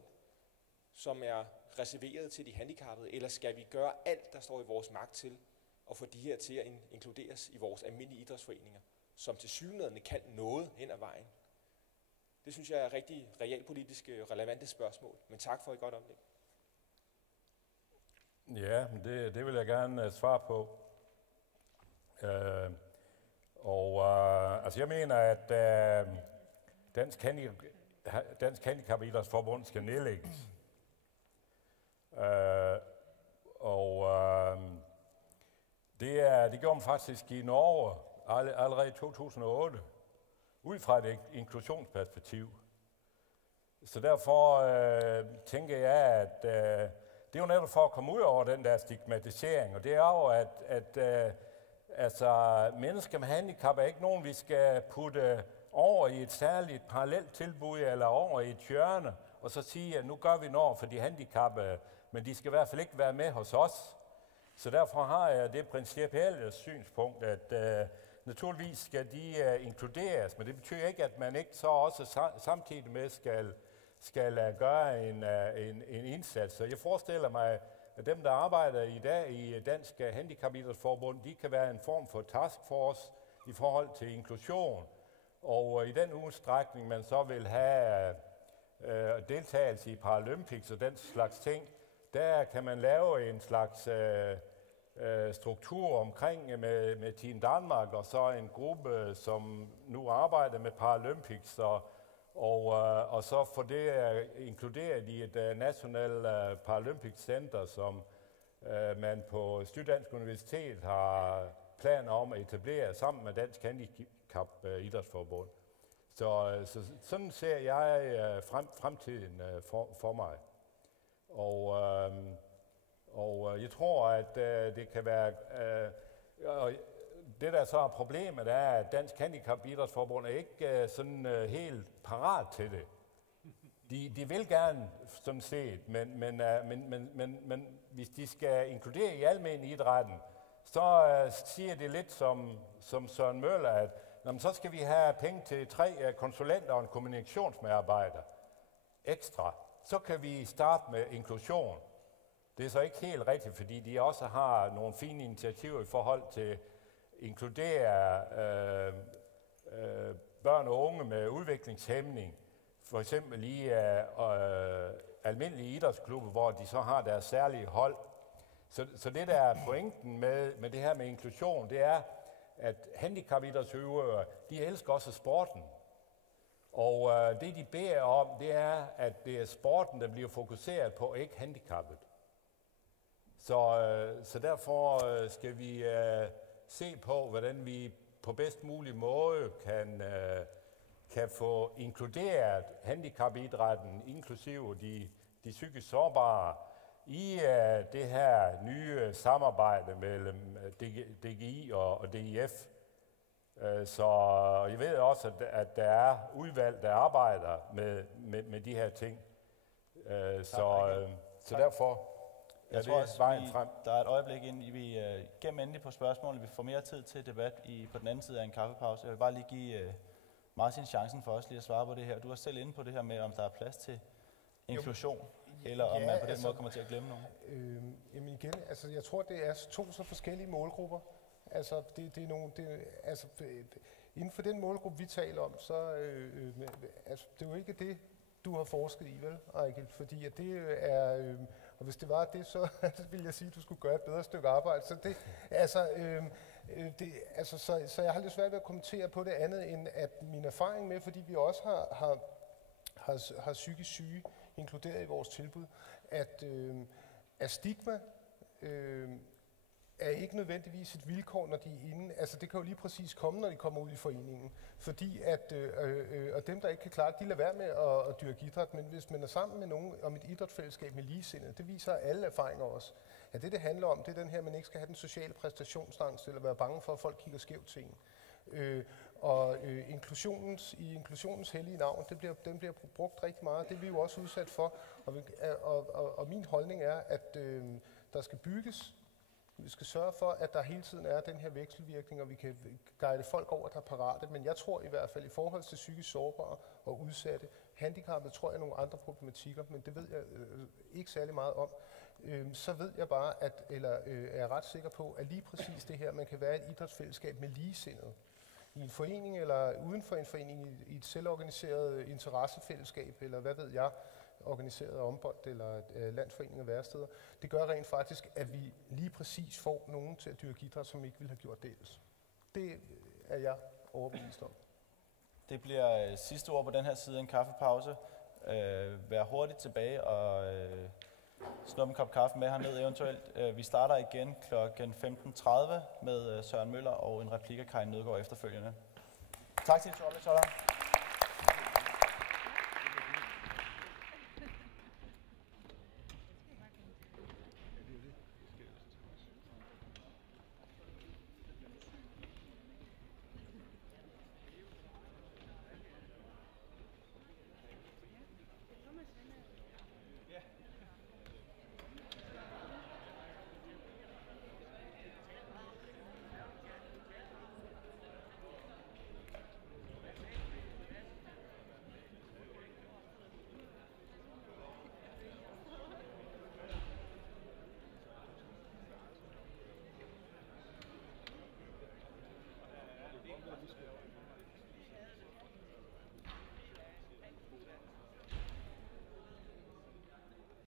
som er reserveret til de handicappede, eller skal vi gøre alt, der står i vores magt til at få de her til at inkluderes i vores almindelige idrætsforeninger, som til syvende kan noget hen ad vejen? Det synes jeg er rigtig realpolitisk relevante spørgsmål, men tak for et godt oplæg. Ja, det vil jeg gerne svare på. Altså jeg mener, at Dansk Handicap Idrætsforbund skal nedlægges. Det gjorde man faktisk i Norge allerede i 2008, ud fra et inklusionsperspektiv. Så derfor tænker jeg, at det er jo netop for at komme ud over den der stigmatisering, og det er jo, at mennesker med handicap er ikke nogen, vi skal putte over i et særligt parallelt tilbud eller over i et hjørne, og så sige, at nu gør vi noget for de handicappede, men de skal i hvert fald ikke være med hos os. Så derfor har jeg det principielle synspunkt, at naturligvis skal de inkluderes, men det betyder ikke, at man ikke så også samtidig med skal gøre en indsats. Så jeg forestiller mig, at dem, der arbejder i dag i Dansk Handicap Idrætsforbund, de kan være en form for taskforce i forhold til inklusion. Og i den udstrækning, man så vil have deltagelse i Paralympics og den slags ting, der kan man lave en slags struktur omkring med Team Danmark, og så en gruppe, som nu arbejder med Paralympics, og så få det inkluderet i et nationalt Paralympics Center, som man på Syddansk Universitet har planer om at etablere sammen med Dansk Handicap Idrætsforbund. Så sådan ser jeg fremtiden for mig. Og jeg tror, at det kan være... det, der så er problemet, er, at Dansk Handicap Idrætsforbund er ikke sådan helt parat til det. De vil gerne sådan set, men hvis de skal inkludere i almen idrætten, så siger det lidt som Søren Møller, at så skal vi have penge til 3 konsulenter og en kommunikationsmedarbejder ekstra. Så kan vi starte med inklusion. Det er så ikke helt rigtigt, fordi de også har nogle fine initiativer i forhold til inkludere børn og unge med udviklingshæmning, for eksempel i almindelige idrætsklubber, hvor de så har deres særlige hold. Så det, der er pointen med det her med inklusion, det er, at handicapidrætsøvere, de elsker også sporten. Og det, de beder om, det er, at det er sporten, der bliver fokuseret på, ikke handicappet. Så derfor skal vi se på, hvordan vi på bedst mulig måde kan få inkluderet handicapidrætten, inklusive de psykisk sårbare, i det her nye samarbejde mellem DGI og DIF. Så jeg ved også, at der er udvalg, der arbejder med de her ting. Så derfor Jeg tror også, der er et øjeblik inden vi gennem endelig på spørgsmålene. Vi får mere tid til debat på den anden side af en kaffepause. Jeg vil bare lige give Martin chancen for os lige at svare på det her. Du er selv inde på det her med, om der er plads til inklusion, eller om man på den måde kommer til at glemme nogen. Jamen igen, altså jeg tror, det er 2 så forskellige målgrupper. Altså det er nogle, inden for den målgruppe, vi taler om, så altså, det er jo ikke det, du har forsket i, vel, Ejgil? Fordi at det er, og hvis det var det, så ville jeg sige, at du skulle gøre et bedre stykke arbejde. Så så jeg har lidt svært ved at kommentere på det andet, end at min erfaring med, fordi vi også har psykisk syge inkluderet i vores tilbud, at stigma er ikke nødvendigvis et vilkår, når de er inde. Altså det kan jo lige præcis komme, når de kommer ud i foreningen. Fordi at, og dem, der ikke kan klare det, de lader være med at dyrke idræt. Men hvis man er sammen med nogen om et idrætsfællesskab med ligesindede, det viser alle erfaringer også. At det handler om, det er den her, man ikke skal have den sociale præstationsangst, eller være bange for, at folk kigger skævt til en. I inklusionens hellige navn, den bliver brugt rigtig meget. Det er vi jo også udsat for. Og min holdning er, at der skal bygges. Vi skal sørge for, at der hele tiden er den her vekselvirkning, og vi kan guide folk over, der er parate. Men jeg tror i hvert fald, i forhold til psykisk sårbare og udsatte, handicappede, tror jeg nogle andre problematikker, men det ved jeg ikke særlig meget om. Så ved jeg bare, er jeg ret sikker på, at lige præcis det her, man kan være et idrætsfællesskab med ligesindede. I en forening eller uden for en forening, i et selvorganiseret interessefællesskab, eller hvad ved jeg, organiseret ombold eller landsforening af væresteder. Det gør rent faktisk, at vi lige præcis får nogen til at dyrke idræt, som ikke ville have gjort det ellers. Det er jeg overbevist om. Det bliver sidste ord på den her side af en kaffepause. Vær hurtigt tilbage og snup en kop kaffe med herned eventuelt. Vi starter igen kl. 15.30 med Søren Møller og en replik af Karin Nødgaard efterfølgende. Tak til Torben Toller.